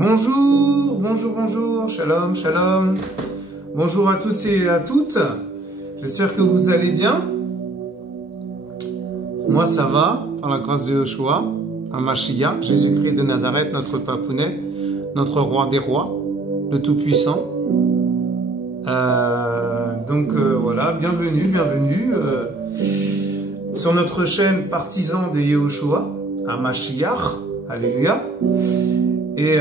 Bonjour, bonjour, bonjour, shalom, shalom. Bonjour à tous et à toutes. J'espère que vous allez bien. Moi, ça va, par la grâce de Yoshua, un Mashiach, Jésus-Christ de Nazareth, notre papounet, notre roi des rois, le Tout-Puissant. Voilà, bienvenue sur notre chaîne Partisans de Yehoshua, un Mashiach, alléluia. Et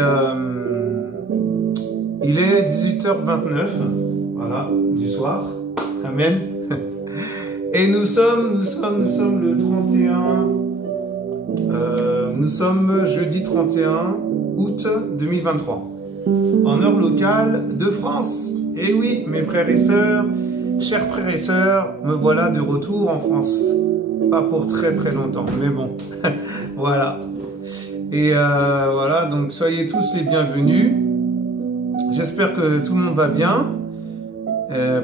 il est 18h29, voilà, du soir, amen. Et nous sommes le 31, nous sommes jeudi 31 août 2023, en heure locale de France. Et oui, mes frères et sœurs, chers frères et sœurs, me voilà de retour en France. Pas pour très très longtemps, mais bon, voilà. Et voilà, donc soyez tous les bienvenus. J'espère que tout le monde va bien,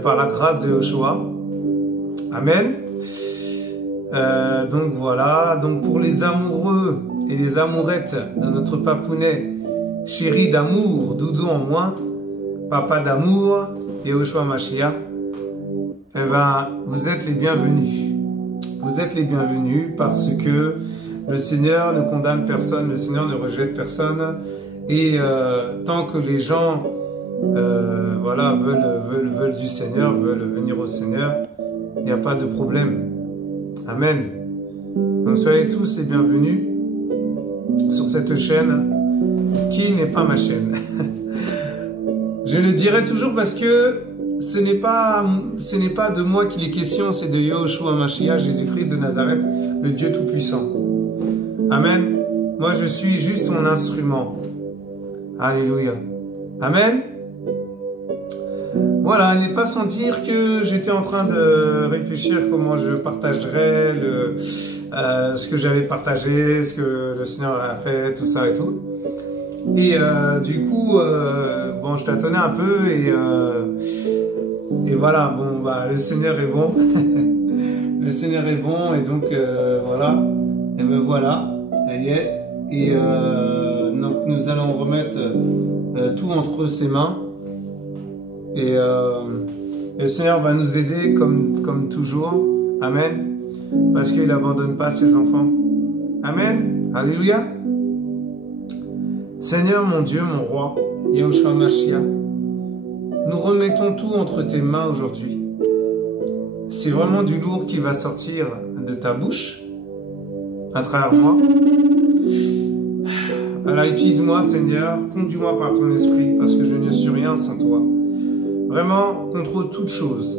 par la grâce de Yoshua. Amen. Donc voilà, donc pour les amoureux et les amourettes de notre papounet, chéri d'amour, doudou en moi, papa d'amour, Yehoshua Mashiach, eh ben, vous êtes les bienvenus. Vous êtes les bienvenus parce que le Seigneur ne condamne personne, le Seigneur ne rejette personne. Et tant que les gens voilà, veulent du Seigneur, veulent venir au Seigneur, il n'y a pas de problème. Amen. Donc soyez tous les bienvenus sur cette chaîne qui n'est pas ma chaîne. Je le dirai toujours parce que ce n'est pas de moi qu'il est question, c'est de Yehoshua Mashiach, Jésus-Christ de Nazareth, le Dieu Tout-Puissant. Amen. Moi, je suis juste mon instrument. Alléluia. Amen. Voilà, n'est pas sans dire que j'étais en train de réfléchir comment je partagerais ce que j'avais partagé, ce que le Seigneur a fait, tout ça et tout. Et du coup, bon, je tâtonnais un peu et voilà, bon, bah, le Seigneur est bon. Le Seigneur est bon et donc voilà, et me voilà. Et donc nous allons remettre tout entre ses mains et le Seigneur va nous aider comme toujours, amen, parce qu'il n'abandonne pas ses enfants, amen, alléluia. Seigneur mon Dieu, mon roi, Yehoshua Mashiach, nous remettons tout entre tes mains aujourd'hui. C'est vraiment du lourd qui va sortir de ta bouche à travers moi. Alors utilise-moi Seigneur, conduis-moi par ton esprit parce que je ne suis rien sans toi. Vraiment, contrôle toutes choses.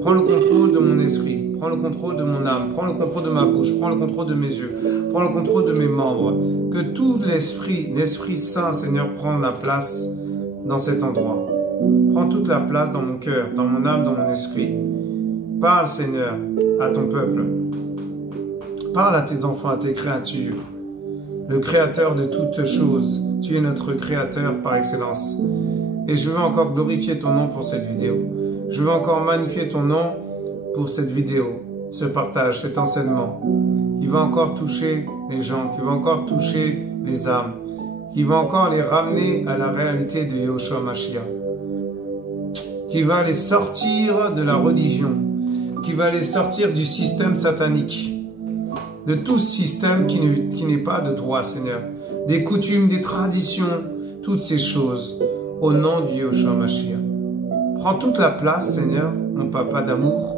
Prends le contrôle de mon esprit, prends le contrôle de mon âme, prends le contrôle de ma bouche, prends le contrôle de mes yeux, prends le contrôle de mes membres. Que tout l'Esprit Saint Seigneur prenne la place dans cet endroit. Prends toute la place dans mon cœur, dans mon âme, dans mon esprit. Parle Seigneur à ton peuple. Parle à tes enfants, à tes créatures. Le créateur de toutes choses. Tu es notre créateur par excellence. Et je veux encore glorifier ton nom pour cette vidéo. Je veux encore magnifier ton nom pour cette vidéo, ce partage, cet enseignement. Qui va encore toucher les gens, qui va encore toucher les âmes, qui va encore les ramener à la réalité de Yehoshua Mashiach. Qui va les sortir de la religion, qui va les sortir du système satanique. De tout système qui n'est pas de droit, Seigneur. Des coutumes, des traditions, toutes ces choses, au nom de Yehoshua Mashiach. Prends toute la place, Seigneur, mon papa d'amour.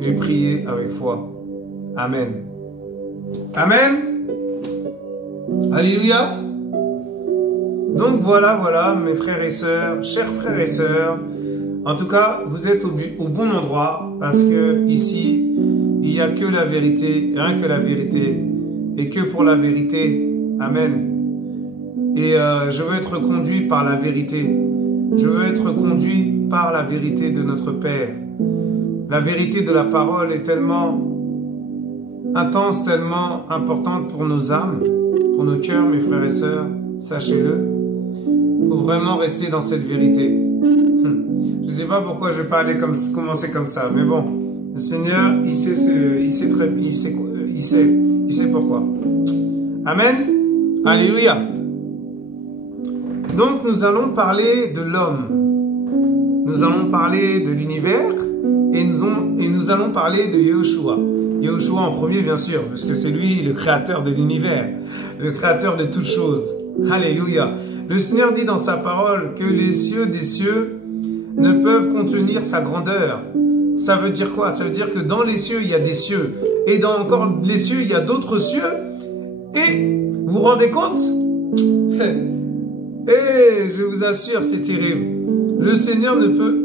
J'ai prié avec foi. Amen. Amen. Alléluia. Donc voilà, mes frères et sœurs, chers frères et sœurs. En tout cas, vous êtes au bon endroit parce que ici, il n'y a que la vérité, rien que la vérité, et que pour la vérité. Amen. Et je veux être conduit par la vérité. Je veux être conduit par la vérité de notre Père. La vérité de la parole est tellement intense, tellement importante pour nos âmes, pour nos cœurs, mes frères et sœurs. Sachez-le. Il faut vraiment rester dans cette vérité. Je ne sais pas pourquoi je vais pas commencer comme ça, mais bon. Le Seigneur, il sait pourquoi. Amen. Alléluia. Donc nous allons parler de l'homme. Nous allons parler de l'univers et nous allons parler de Yahushua. Yahushua en premier, bien sûr, parce que c'est lui le créateur de l'univers, le créateur de toutes choses. Alléluia. Le Seigneur dit dans sa parole que les cieux des cieux ne peuvent contenir sa grandeur. Ça veut dire quoi? Ça veut dire que dans les cieux, il y a des cieux. Et dans encore les cieux, il y a d'autres cieux. Et vous vous rendez compte? Et je vous assure, c'est terrible. Le Seigneur ne peut...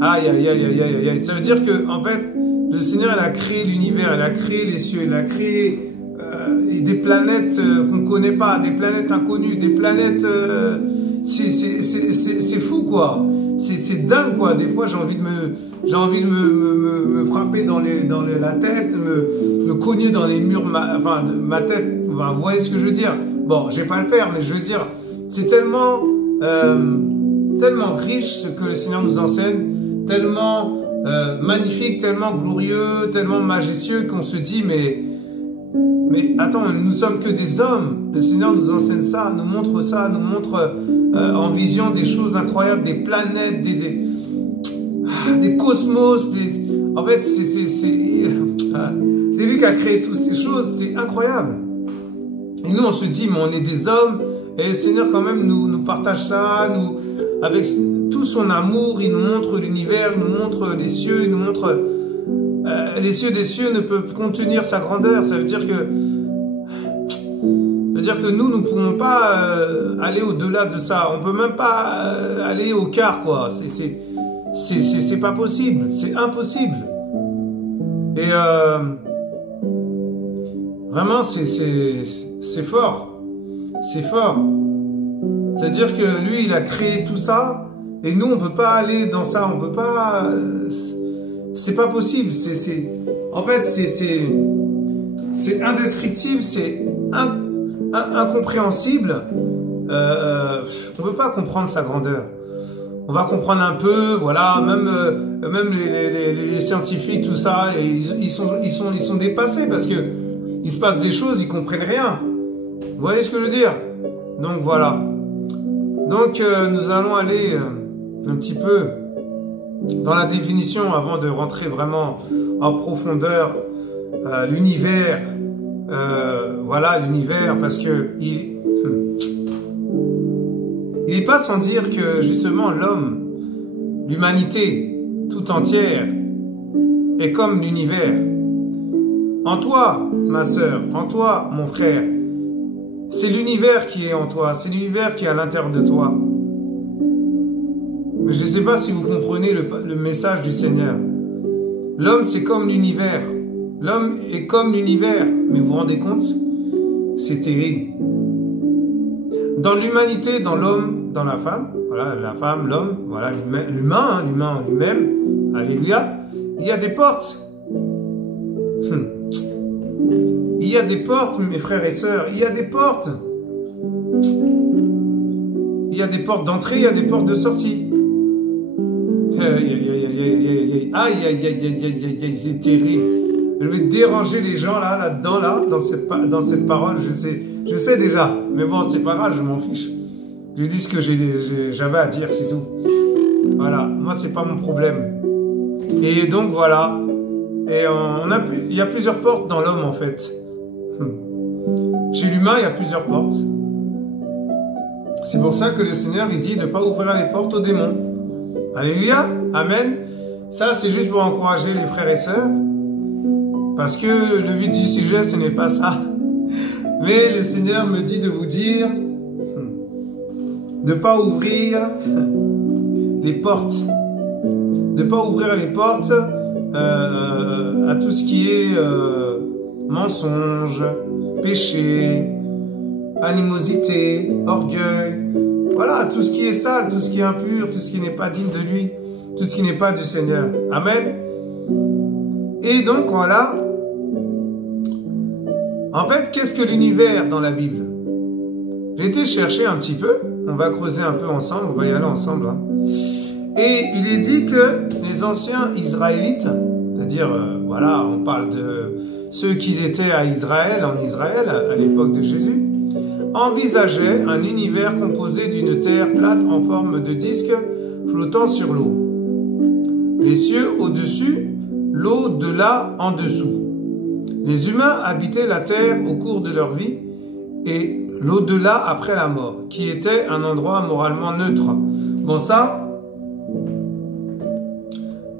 Aïe, aïe, aïe, aïe, aïe, aïe. Ça veut dire que, en fait, le Seigneur, il a créé l'univers, il a créé les cieux, il a créé des planètes qu'on ne connaît pas, des planètes inconnues, des planètes... c'est fou, quoi. C'est dingue, quoi. Des fois, j'ai envie de me frapper dans la tête, me cogner dans les murs, de ma tête. Enfin, vous voyez ce que je veux dire? Bon, je vais pas le faire, mais je veux dire, c'est tellement riche ce que le Seigneur nous enseigne, tellement magnifique, tellement glorieux, tellement majestueux qu'on se dit, mais attends, nous sommes que des hommes. Le Seigneur nous enseigne ça, nous montre ça, nous montre en vision des choses incroyables, des planètes, des cosmos. En fait, c'est lui qui a créé toutes ces choses, c'est incroyable. Et nous, on se dit, mais on est des hommes, et le Seigneur quand même nous partage ça, avec tout son amour, il nous montre l'univers, il nous montre les cieux, il nous montre... les cieux des cieux ne peuvent contenir sa grandeur. Ça veut dire que nous ne pouvons pas aller au-delà de ça. On ne peut même pas aller au quart, quoi. C'est pas possible. C'est impossible. Et vraiment, c'est fort. C'est fort. C'est-à-dire que lui, il a créé tout ça, et nous, on ne peut pas aller dans ça. On ne peut pas... c'est pas possible. En fait, c'est indescriptible, c'est incompréhensible. On ne peut pas comprendre sa grandeur. On va comprendre un peu, voilà, même les scientifiques, tout ça, et ils sont dépassés parce que il se passe des choses, ils comprennent rien. Vous voyez ce que je veux dire? Donc voilà. Donc nous allons aller un petit peu dans la définition avant de rentrer vraiment en profondeur. L'univers, voilà l'univers, parce que il n'est pas sans dire que justement l'homme, l'humanité tout entière est comme l'univers. En toi, ma sœur, en toi, mon frère, c'est l'univers qui est en toi, c'est l'univers qui est à l'intérieur de toi. Mais je ne sais pas si vous comprenez le message du Seigneur. L'homme, c'est comme l'univers. L'homme est comme l'univers. Mais vous vous rendez compte? C'est terrible. Dans l'humanité, dans l'homme, dans la femme, voilà, la femme, l'homme, voilà, l'humain, l'humain lui-même, alléluia, il y a des portes. Il y a des portes, mes frères et sœurs, il y a des portes. Il y a des portes d'entrée, il y a des portes de sortie. Aïe, aïe, aïe, aïe, aïe, aïe, c'est terrible. Je vais déranger les gens là-dedans, dans cette parole, je sais déjà. Mais bon, c'est pas grave, je m'en fiche. Je dis ce que j'avais à dire, c'est tout. Voilà, moi, c'est pas mon problème. Et donc, voilà. Et il y a plusieurs portes dans l'homme, en fait. Chez l'humain, il y a plusieurs portes. C'est pour ça que le Seigneur, il dit de ne pas ouvrir les portes aux démons. Alléluia, amen. Ça, c'est juste pour encourager les frères et sœurs. Parce que le but du sujet, ce n'est pas ça. Mais le Seigneur me dit de vous dire de ne pas ouvrir les portes. De ne pas ouvrir les portes à tout ce qui est mensonge, péché, animosité, orgueil. Voilà, tout ce qui est sale, tout ce qui est impur, tout ce qui n'est pas digne de lui, tout ce qui n'est pas du Seigneur. Amen. Et donc, voilà. En fait, qu'est-ce que l'univers dans la Bible? J'ai été chercher un petit peu. On va creuser un peu ensemble. On va y aller ensemble. Hein. Et il est dit que les anciens Israélites, c'est-à-dire, voilà, on parle de ceux qui étaient à Israël, en Israël, à l'époque de Jésus. envisageait un univers composé d'une terre plate en forme de disque flottant sur l'eau. Les cieux au-dessus, l'eau de là en dessous. Les humains habitaient la terre au cours de leur vie et l'au-delà après la mort, qui était un endroit moralement neutre. Bon, ça,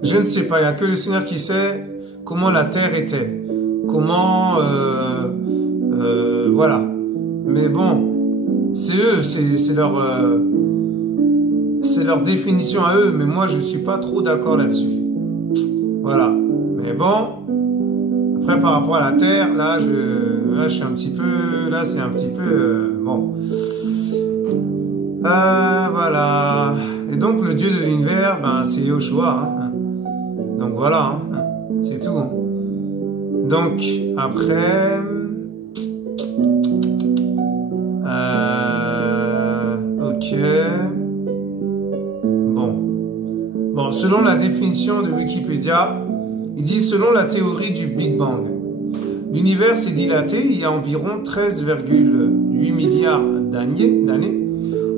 je ne sais pas, il n'y a que le Seigneur qui sait comment la terre était, comment, voilà. Mais bon, c'est eux, c'est leur définition à eux, mais moi je ne suis pas trop d'accord là-dessus. Voilà. Mais bon, après par rapport à la terre, là je suis un petit peu, là c'est un petit peu, bon. Voilà. Et donc le Dieu de l'univers, ben, c'est Yoshua. Hein. Donc voilà, hein. C'est tout. Hein. Donc après, ok. Bon, selon la définition de Wikipédia, ils disent selon la théorie du Big Bang, l'univers s'est dilaté il y a environ 13,8 milliards d'années,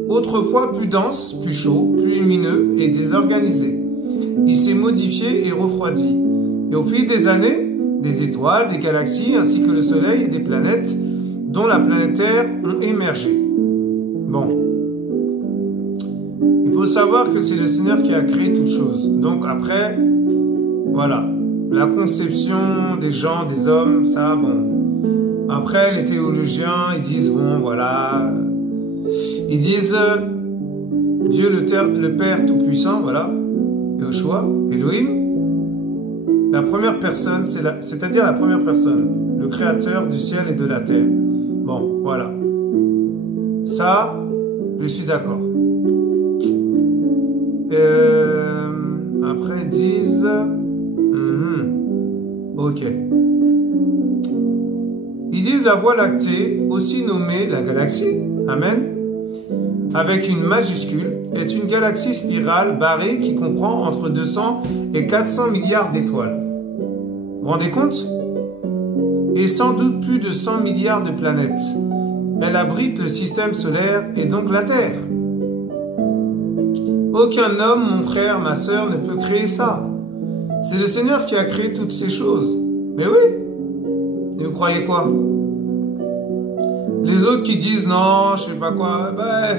autrefois plus dense, plus chaud, plus lumineux et désorganisé. Il s'est modifié et refroidi. Et au fil des années, des étoiles, des galaxies, ainsi que le Soleil et des planètes, dont la planète Terre, ont émergé. Bon. Il faut savoir que c'est le Seigneur qui a créé toutes choses. Donc après, voilà. La conception des gens, des hommes, ça, bon. Après, les théologiens, ils disent, bon, voilà. Ils disent, Dieu le Père Tout-Puissant, voilà. Yoshua, Elohim. La première personne, c'est-à-dire la première personne, le créateur du ciel et de la terre. Bon, voilà. Ça, je suis d'accord. Après, ils disent... ok. Ils disent la Voie lactée, aussi nommée la galaxie, amen, avec une majuscule, est une galaxie spirale barrée qui comprend entre 200 et 400 milliards d'étoiles. Vous vous rendez compte? Et sans doute plus de 100 milliards de planètes. Elle abrite le système solaire et donc la Terre. Aucun homme, mon frère, ma sœur, ne peut créer ça. C'est le Seigneur qui a créé toutes ces choses. Mais oui. Et vous croyez quoi? Les autres qui disent non, je sais pas quoi, ben,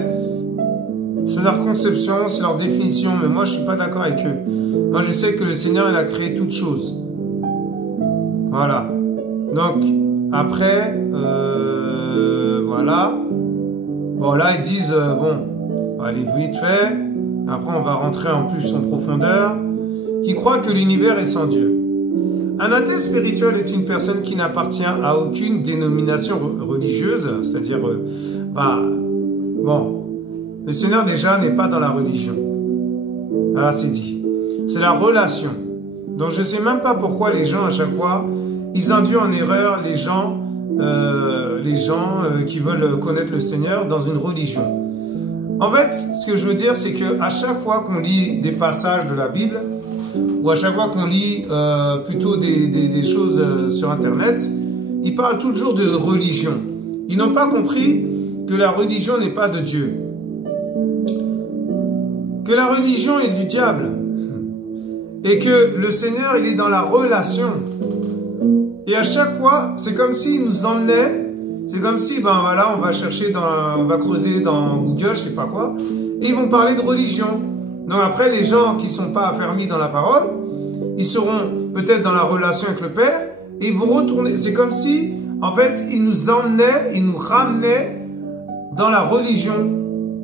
c'est leur conception, c'est leur définition, mais moi je suis pas d'accord avec eux. Moi je sais que le Seigneur il a créé toutes choses. Voilà. Donc après, voilà. Bon là ils disent bon, on va aller vite fait. Après on va rentrer en plus en profondeur. Qui croit que l'univers est sans Dieu. Un athée spirituel est une personne qui n'appartient à aucune dénomination religieuse, c'est-à-dire, bon, le Seigneur déjà n'est pas dans la religion. Ah, c'est dit. C'est la relation. Donc je ne sais même pas pourquoi les gens, à chaque fois, ils induisent en erreur les gens qui veulent connaître le Seigneur dans une religion. En fait, ce que je veux dire, c'est qu'à chaque fois qu'on lit des passages de la Bible, ou à chaque fois qu'on lit plutôt des choses sur Internet, ils parlent toujours de religion. Ils n'ont pas compris que la religion n'est pas de Dieu. Que la religion est du diable. Et que le Seigneur, il est dans la relation. Et à chaque fois, c'est comme s'il nous emmenait, c'est comme si, ben voilà, on va chercher, on va creuser dans Google, je sais pas quoi, et ils vont parler de religion. Donc après, les gens qui ne sont pas affermis dans la parole, ils seront peut-être dans la relation avec le Père, et ils vont retourner. C'est comme si, en fait, ils nous emmenaient, ils nous ramenaient dans la religion.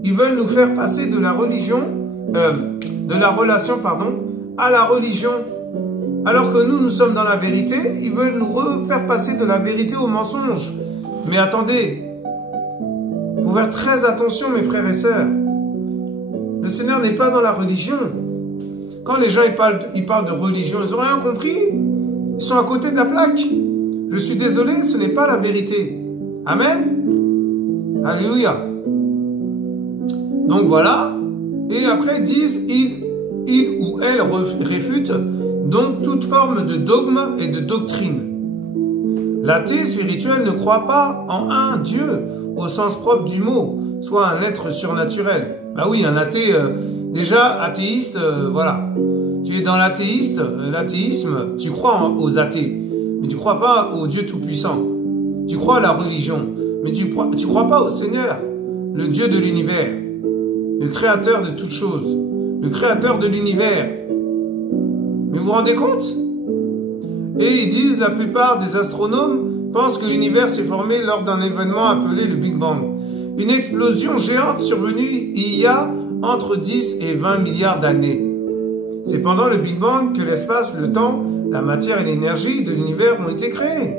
Ils veulent nous faire passer de la religion, de la relation, pardon, à la religion. Alors que nous, nous sommes dans la vérité, ils veulent nous refaire passer de la vérité au mensonge. Mais attendez, il faut faire très attention, mes frères et sœurs. Le Seigneur n'est pas dans la religion. Quand les gens ils parlent de religion, ils n'ont rien compris. Ils sont à côté de la plaque. Je suis désolé, ce n'est pas la vérité. Amen. Alléluia. Donc voilà. Et après, disent, il ou elle réfute donc toute forme de dogme et de doctrine. L'athée spirituel ne croit pas en un Dieu au sens propre du mot, soit un être surnaturel. Bah oui, un athée, déjà athéiste, voilà. Tu es dans l'athéisme, tu crois aux athées, mais tu crois pas au Dieu Tout-Puissant. Tu crois à la religion, mais tu crois pas au Seigneur, le Dieu de l'univers, le créateur de toutes choses, le créateur de l'univers. Mais vous vous rendez compte? Et ils disent, la plupart des astronomes pensent que l'univers s'est formé lors d'un événement appelé le Big Bang. Une explosion géante survenue il y a entre 10 et 20 milliards d'années. C'est pendant le Big Bang que l'espace, le temps, la matière et l'énergie de l'univers ont été créés.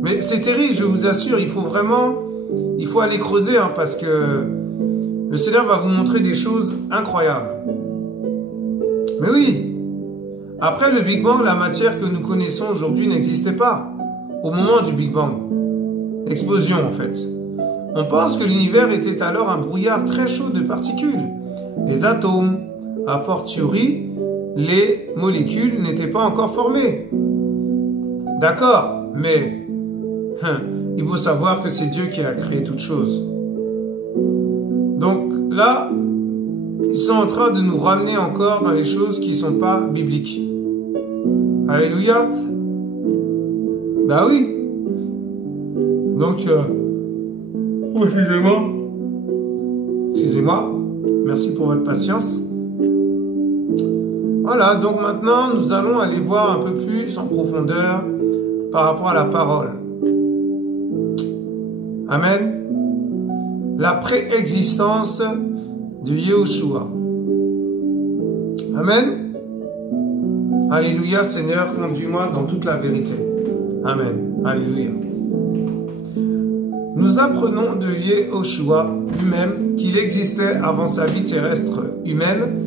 Mais c'est terrible, je vous assure, il faut aller creuser, hein, parce que le Seigneur va vous montrer des choses incroyables. Mais oui, après le Big Bang, la matière que nous connaissons aujourd'hui n'existait pas au moment du Big Bang. Explosion en fait. On pense que l'univers était alors un brouillard très chaud de particules. Les atomes, a fortiori, les molécules n'étaient pas encore formées. D'accord, mais il faut savoir que c'est Dieu qui a créé toutes choses. Donc là, ils sont en train de nous ramener encore dans les choses qui ne sont pas bibliques. Alléluia. Bah oui. Donc, excusez-moi, merci pour votre patience. Voilà, donc maintenant, nous allons aller voir un peu plus en profondeur par rapport à la parole. Amen. La préexistence de Yahushua. Amen. Alléluia, Seigneur, conduis-moi dans toute la vérité. Amen. Alléluia. Nous apprenons de Yahushua lui-même qu'il existait avant sa vie terrestre humaine.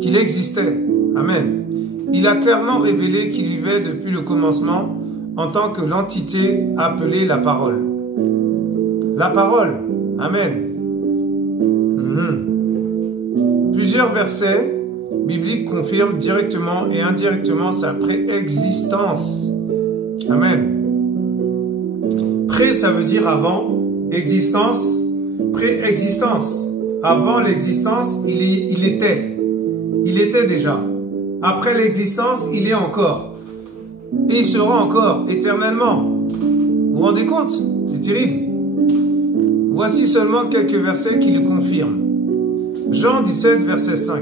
Qu'il existait. Amen. Il a clairement révélé qu'il vivait depuis le commencement en tant que l'entité appelée la parole. La parole. Amen. Plusieurs versets bibliques confirment directement et indirectement sa préexistence. Amen. Pré, ça veut dire avant. Existence, préexistence. Avant l'existence, il était. Il était déjà. Après l'existence, il est encore. Et il sera encore éternellement. Vous vous rendez compte? C'est terrible. Voici seulement quelques versets qui le confirment. Jean 17, verset 5.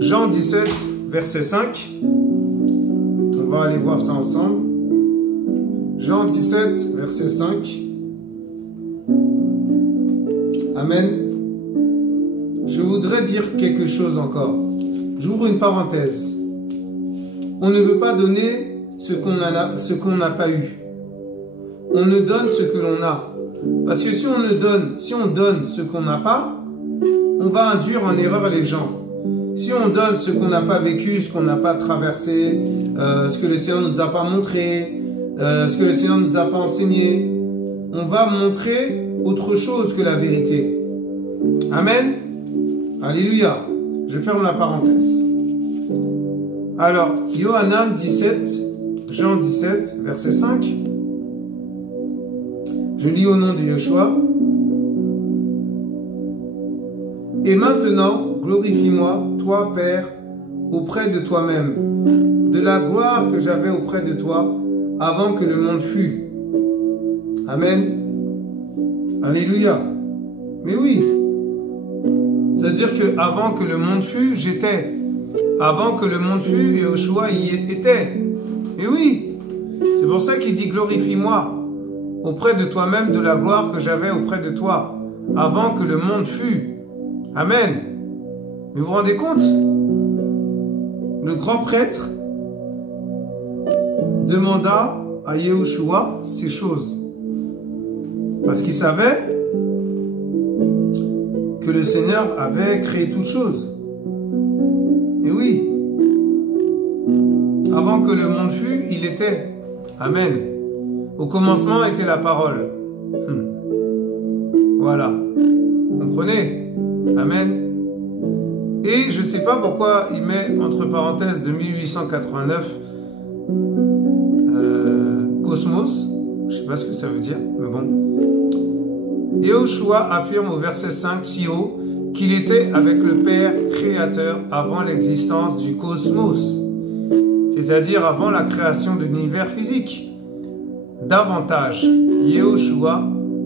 Jean 17, verset 5. On va aller voir ça ensemble. Jean 17, verset 5. Amen. Je voudrais dire quelque chose encore. J'ouvre une parenthèse. On ne veut pas donner ce qu'on n'a pas eu. On ne donne ce que l'on a. Parce que si on donne ce qu'on n'a pas, on va induire en erreur les gens. Si on donne ce qu'on n'a pas vécu, ce qu'on n'a pas traversé, ce que le Seigneur ne nous a pas montré, ce que le Seigneur ne nous a pas enseigné, on va montrer autre chose que la vérité. Amen. Alléluia. Je ferme la parenthèse. Alors, Yohanan 17, Jean 17, verset 5. Je lis au nom de Yeshua. Et maintenant, glorifie-moi, toi, Père, auprès de toi-même, de la gloire que j'avais auprès de toi avant que le monde fût. Amen. Alléluia. Mais oui. C'est-à-dire qu'avant que le monde fût, j'étais. Avant que le monde fût, Yeshua y était. Mais oui. C'est pour ça qu'il dit glorifie-moi auprès de toi-même de la gloire que j'avais auprès de toi avant que le monde fût. Amen. Mais vous vous rendez compte? Le grand prêtre demanda à Yahushua ces choses. Parce qu'il savait que le Seigneur avait créé toutes choses. Et oui. Avant que le monde fût, il était. Amen. Au commencement était la parole. Voilà. Comprenez? Amen. Et je ne sais pas pourquoi il met entre parenthèses de 1889 cosmos. Je ne sais pas ce que ça veut dire, mais bon. Yehoshua affirme au verset 5 si haut qu'il était avec le Père créateur avant l'existence du cosmos, c'est-à-dire avant la création de l'univers physique. Davantage, Yehoshua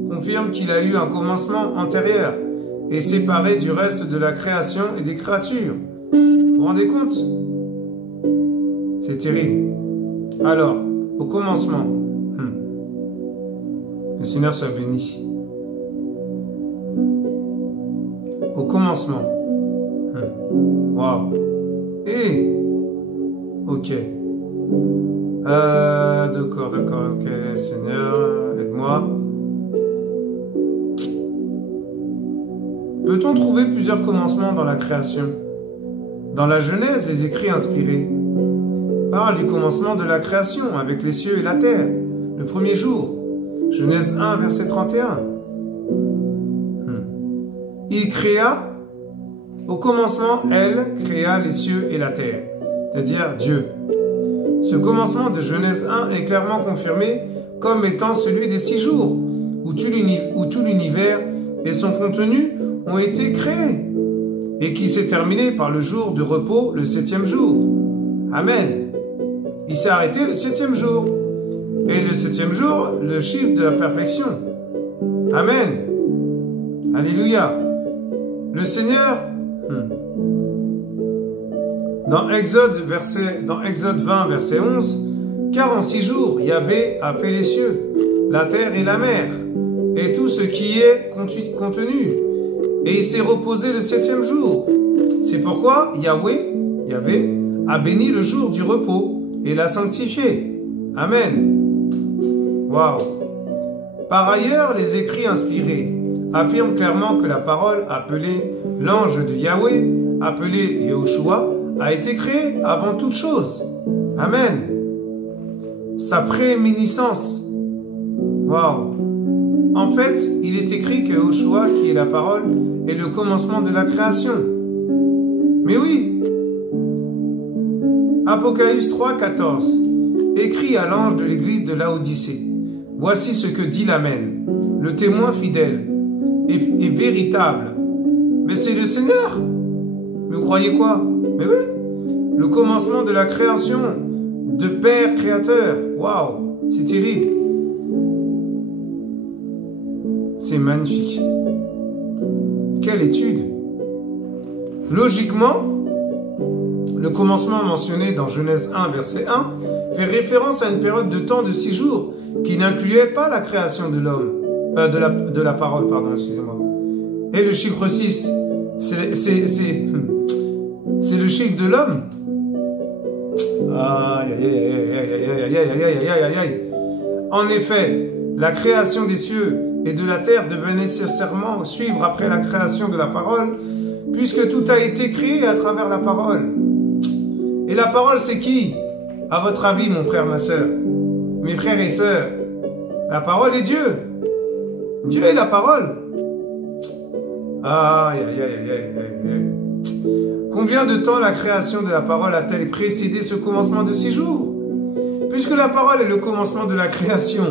confirme qu'il a eu un commencement antérieur et séparé du reste de la création et des créatures. Vous vous rendez compte? C'est terrible. Alors, au commencement, le Seigneur soit béni. Au commencement. Waouh. Et ok. D'accord, ok, Seigneur, aide-moi. Peut-on trouver plusieurs commencements dans la création? Dans la Genèse, les écrits inspirés parlent du commencement de la création avec les cieux et la terre, le premier jour. Genèse 1, verset 31. Il créa, au commencement, elle créa les cieux et la terre, c'est-à-dire Dieu. Ce commencement de Genèse 1 est clairement confirmé comme étant celui des 6 jours, où tout l'univers et son contenu ont été créés, et qui s'est terminé par le jour de repos, le 7e jour. Amen. Il s'est arrêté le 7e jour. Et le 7e jour, le chiffre de la perfection. Amen. Alléluia. Le Seigneur, dans Exode 20, verset 11, car en 6 jours, Yahvé a fait les cieux, la terre et la mer, et tout ce qui est contenu. Et il s'est reposé le 7e jour. C'est pourquoi Yahvé, a béni le jour du repos et l'a sanctifié. Amen. Waouh. Par ailleurs, les écrits inspirés affirment clairement que la parole appelée l'ange de Yahweh, appelé Yehoshua, a été créée avant toute chose. Amen. Sa prééminence. Waouh. En fait, il est écrit que Yehoshua, qui est la parole, est le commencement de la création. Mais oui. Apocalypse 3, 14. Écrit à l'ange de l'église de Laodicée. Voici ce que dit l'Amen, le témoin fidèle et véritable. Mais c'est le Seigneur. Vous croyez quoi? Mais oui. Le commencement de la création, de Père créateur. Waouh, c'est terrible. C'est magnifique. Quelle étude! Logiquement, le commencement mentionné dans Genèse 1, verset 1, fait référence à une période de temps de 6 jours qui n'incluait pas la création de l'homme, de la parole, pardon, excusez-moi. Et le chiffre 6, c'est le chiffre de l'homme. Aïe, aïe, aïe, aïe. En effet, la création des cieux et de la terre devait nécessairement suivre après la création de la parole, puisque tout a été créé à travers la parole. Et la parole, c'est qui? À votre avis, mon frère, ma soeur, mes frères et sœurs, la parole est Dieu. Dieu est la parole. Aïe, aïe, aïe, aïe, aïe. Combien de temps la création de la parole a-t-elle précédé ce commencement de 6 jours? Puisque la parole est le commencement de la création,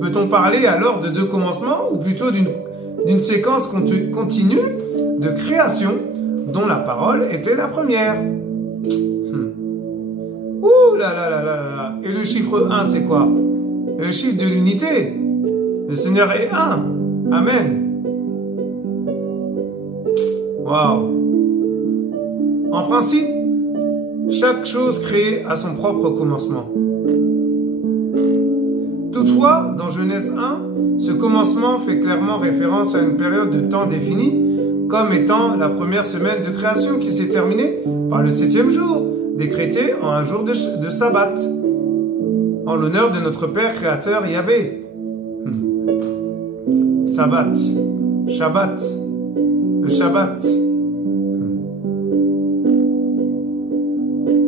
peut-on parler alors de 2 commencements ou plutôt d'une séquence continue de création dont la parole était la première? Ouh là là là là là. Et le chiffre 1, c'est quoi? Le chiffre de l'unité. Le Seigneur est 1. Amen. Waouh. En principe, chaque chose créée a son propre commencement. Toutefois, dans Genèse 1, ce commencement fait clairement référence à une période de temps définie comme étant la première semaine de création qui s'est terminée par le 7e jour, décrété en un jour de sabbat, en l'honneur de notre Père créateur Yahvé. Sabbat, Shabbat, le Shabbat,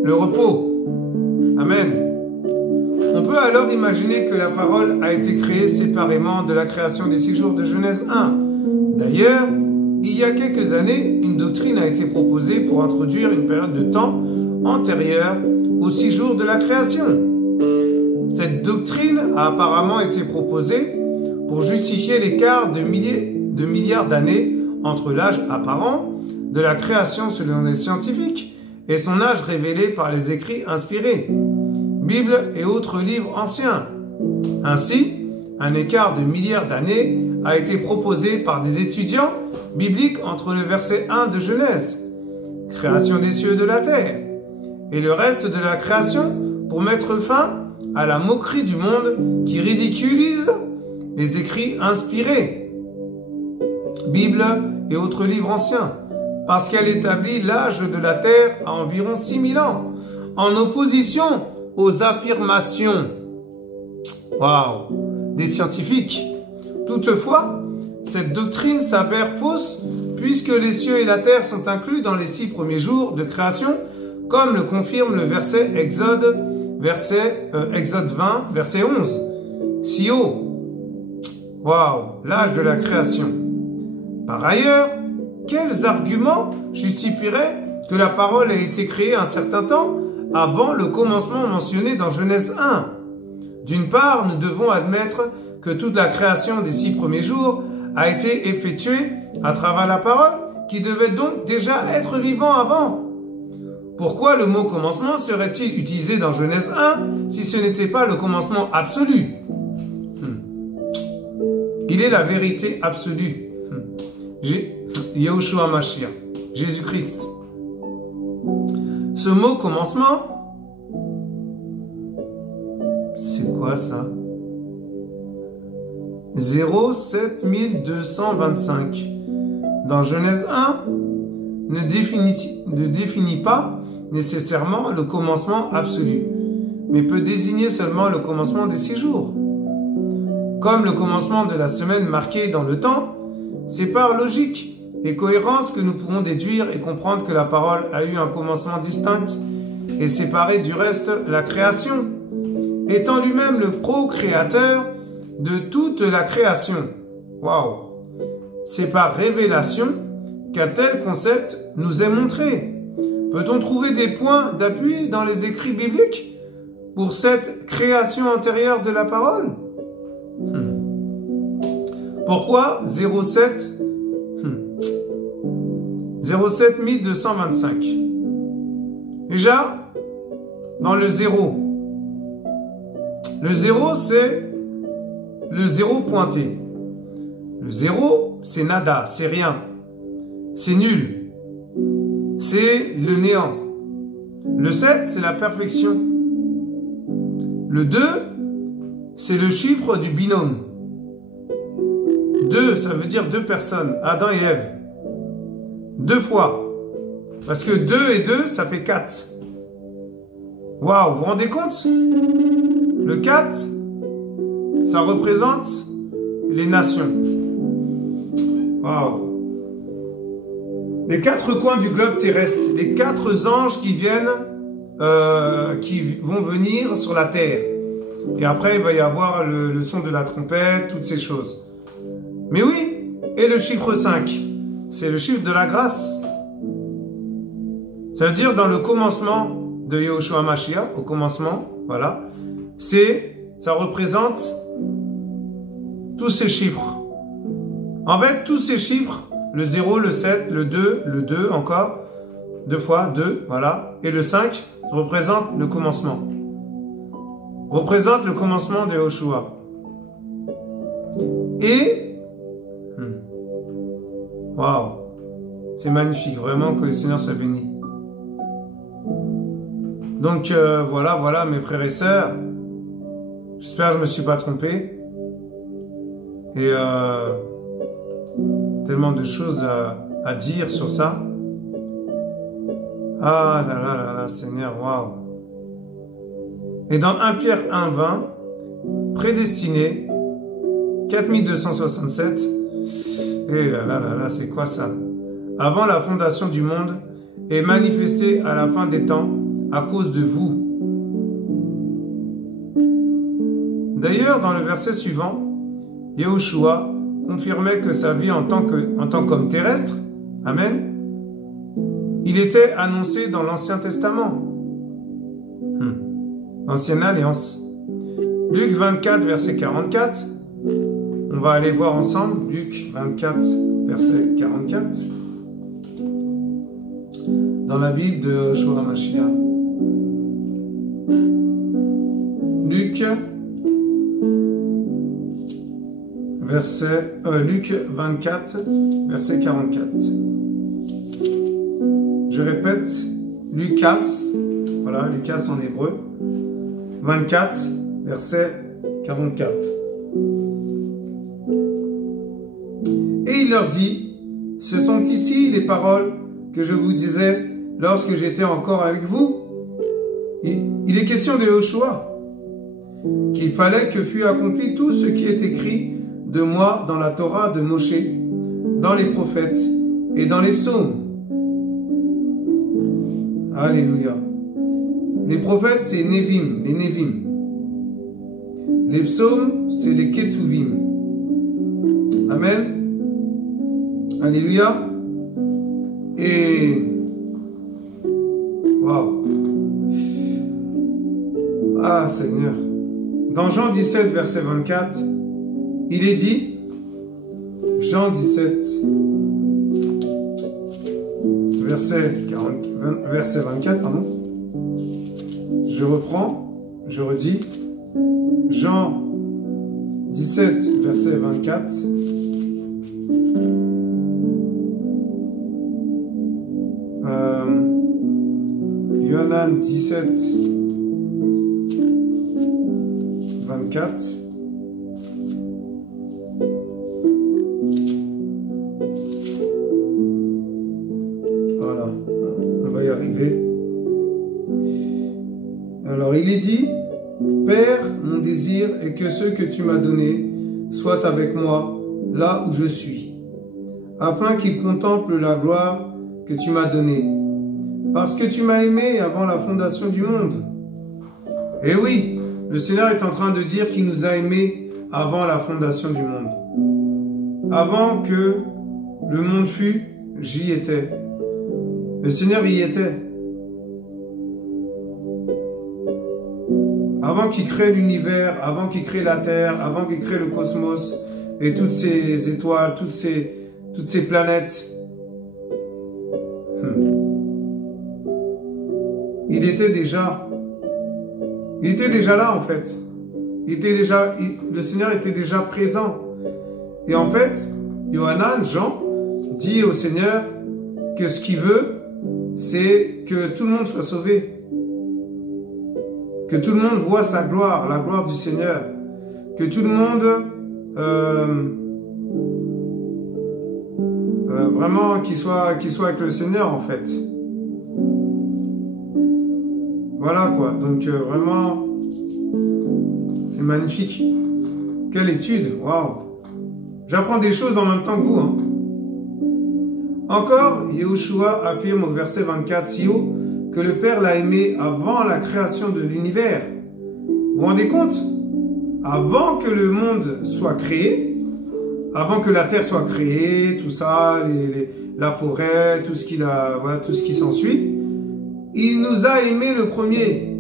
le repos. Amen. On peut alors imaginer que la parole a été créée séparément de la création des 6 jours de Genèse 1. D'ailleurs, il y a quelques années, une doctrine a été proposée pour introduire une période de temps antérieure aux 6 jours de la création. cette doctrine a apparemment été proposée pour justifier l'écart de milliards d'années entre l'âge apparent de la création selon les scientifiques et son âge révélé par les écrits inspirés, Bible et autres livres anciens. Ainsi, un écart de milliards d'années a été proposé par des étudiants bibliques entre le verset 1 de Genèse, création des cieux et de la terre, et le reste de la création pour mettre fin à la moquerie du monde qui ridiculise les écrits inspirés, Bible et autres livres anciens, parce qu'elle établit l'âge de la terre à environ 6000 ans, en opposition aux affirmations des scientifiques. Toutefois, cette doctrine s'avère fausse puisque les cieux et la terre sont inclus dans les 6 premiers jours de création, comme le confirme le verset Exode 20, verset 11. Si haut, l'âge de la création. Par ailleurs, quels arguments justifieraient que la parole ait été créée un certain temps avant le commencement mentionné dans Genèse 1? D'une part, nous devons admettre que toute la création des 6 premiers jours a été effectuée à travers la parole, qui devait donc déjà être vivant avant. Pourquoi le mot commencement serait-il utilisé dans Genèse 1 si ce n'était pas le commencement absolu? Il est la vérité absolue. Yahushua Mashiach, Jésus-Christ. Ce mot commencement, c'est quoi ça? 07225 dans Genèse 1 ne définit pas nécessairement le commencement absolu, mais peut désigner seulement le commencement des 6 jours. Comme le commencement de la semaine marqué dans le temps, c'est par logique et cohérence que nous pourrons déduire et comprendre que la parole a eu un commencement distinct et séparé du reste la création, étant lui-même le procréateur de toute la création. C'est par révélation qu'un tel concept nous est montré. Peut-on trouver des points d'appui dans les écrits bibliques pour cette création antérieure de la parole? Pourquoi 07225? Déjà, dans le 0. Le 0, c'est le 0 pointé. Le 0, c'est nada, c'est rien. C'est nul. C'est le néant. Le 7, c'est la perfection. Le 2, c'est le chiffre du binôme. 2, ça veut dire 2 personnes, Adam et Ève. 2 fois. Parce que 2 et 2, ça fait 4. Vous vous rendez compte? Le 4, ça représente les nations. Les 4 coins du globe terrestre, les 4 anges qui vont venir sur la terre. Et après, il va y avoir le son de la trompette, toutes ces choses. Mais oui, et le chiffre 5, c'est le chiffre de la grâce. Ça veut dire dans le commencement de Yahushua Mashiach, au commencement, ça représente tous ces chiffres. En fait, tous ces chiffres, le 0, le 7, le 2 encore, 2 fois 2, et le 5 représente le commencement. Représente le commencement de Yahushua. Et c'est magnifique, vraiment que le Seigneur soit béni. Donc voilà mes frères et sœurs, j'espère que je ne me suis pas trompé. Et tellement de choses à dire sur ça. Ah là, Seigneur, Et dans 1 Pierre 1,20, prédestiné, 4267, et là, c'est quoi ça? Avant la fondation du monde, est manifesté à la fin des temps à cause de vous. D'ailleurs, dans le verset suivant, Yahushua confirmait que sa vie en tant qu'homme terrestre, Amen, il était annoncé dans l'Ancien Testament, l'Ancienne Alliance. Luc 24, verset 44. On va aller voir ensemble Luc 24, verset 44. Dans la Bible de Yoshua Mashiach. Luc 24, verset 44. Je répète, Lucas, voilà, Lucas en hébreu, 24, verset 44. Et il leur dit, ce sont ici les paroles que je vous disais lorsque j'étais encore avec vous. Il est question de Yoshua, qu'il fallait que fût accompli tout ce qui est écrit de moi dans la Torah de Moshe, dans les prophètes et dans les psaumes. Alléluia. Les prophètes, c'est Nevim, les Nevim. Les psaumes, c'est les Ketuvim. Amen. Alléluia. Et... Waouh. Ah, Seigneur. Dans Jean 17, verset 24, il est dit, Jean 17, verset 24, pardon. Je reprends, je redis, Jean 17, verset 24. Yohanan 17, 24. Voilà, on va y arriver. Alors il est dit, Père, mon désir est que ceux que tu m'as donnés soient avec moi là où je suis, afin qu'ils contemplent la gloire que tu m'as donnée, parce que tu m'as aimé avant la fondation du monde. Et oui, le Seigneur est en train de dire qu'il nous a aimés avant la fondation du monde. Avant que le monde fût, j'y étais. Le Seigneur y était. Avant qu'il crée l'univers, avant qu'il crée la Terre, avant qu'il crée le cosmos et toutes ces étoiles, toutes ces planètes, il était déjà là en fait. Le Seigneur était déjà présent. Et en fait, Yohanan, Jean, dit au Seigneur que ce qu'il veut, c'est que tout le monde soit sauvé. Que tout le monde voit sa gloire, la gloire du Seigneur. Que tout le monde, vraiment, qu'il soit avec le Seigneur en fait. Voilà quoi, donc vraiment, c'est magnifique. Quelle étude, waouh. J'apprends des choses en même temps que vous. Hein. Encore, Yahushua affirme au verset 24 si haut que le Père l'a aimé avant la création de l'univers. Vous vous rendez compte? Avant que le monde soit créé, avant que la terre soit créée, tout ça, la forêt, tout ce qui s'ensuit, il nous a aimé le premier.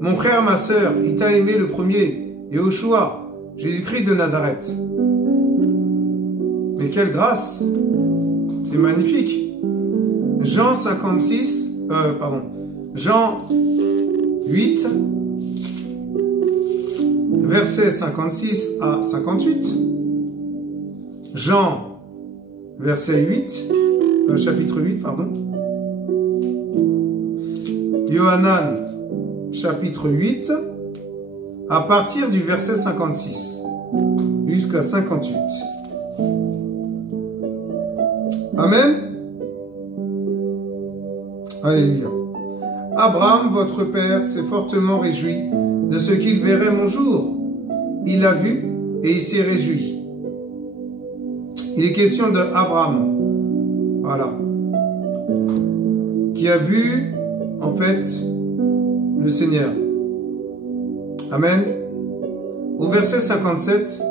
Mon frère, ma sœur, il t'a aimé le premier. Yahushua, Jésus-Christ de Nazareth. Mais quelle grâce! C'est magnifique. Jean 8, versets 56 à 58. Jean, chapitre 8, pardon. Yohanan, chapitre 8, à partir du verset 56 jusqu'à 58. Amen. Alléluia. Abraham, votre père, s'est fortement réjoui de ce qu'il verrait mon jour. Il l'a vu et il s'est réjoui. Il est question d'Abraham. Voilà. Qui a vu, en fait, le Seigneur. Amen. Au verset 57,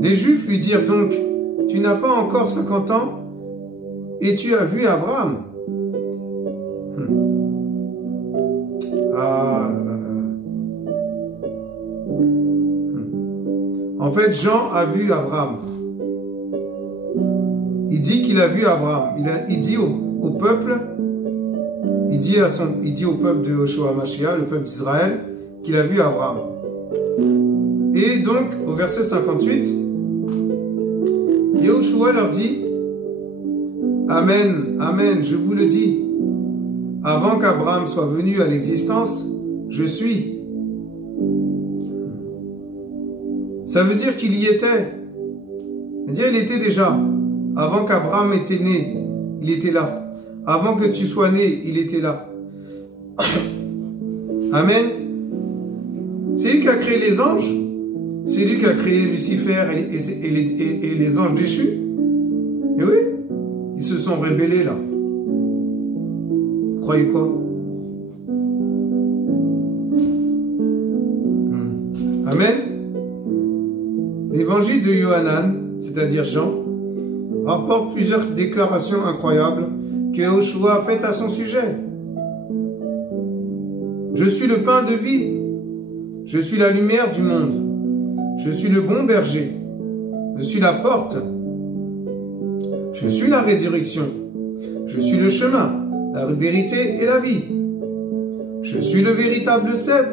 les Juifs lui dirent donc, tu n'as pas encore 50 ans et tu as vu Abraham. Ah là là là. fait, Jean a vu Abraham. Il dit qu'il a vu Abraham. Il dit au peuple, il dit au peuple de Yoshua Mashiach, le peuple d'Israël, qu'il a vu Abraham. Et donc, au verset 58, Yoshua leur dit, Amen, Amen, je vous le dis, avant qu'Abraham soit venu à l'existence, je suis. Ça veut dire qu'il y était. C'est-à-dire il était déjà. Avant qu'Abraham était né, il était là. Avant que tu sois né, il était là. Amen. C'est lui qui a créé les anges. C'est lui qui a créé Lucifer et les anges déchus. Et oui, ils se sont rébellés là. Vous croyez quoi? Amen. L'évangile de Yohanan, c'est-à-dire Jean, rapporte plusieurs déclarations incroyables que Yoshua a faites à son sujet. Je suis le pain de vie. Je suis la lumière du monde. Je suis le bon berger. Je suis la porte. Je suis la résurrection. Je suis le chemin, la vérité et la vie. Je suis le véritable cep.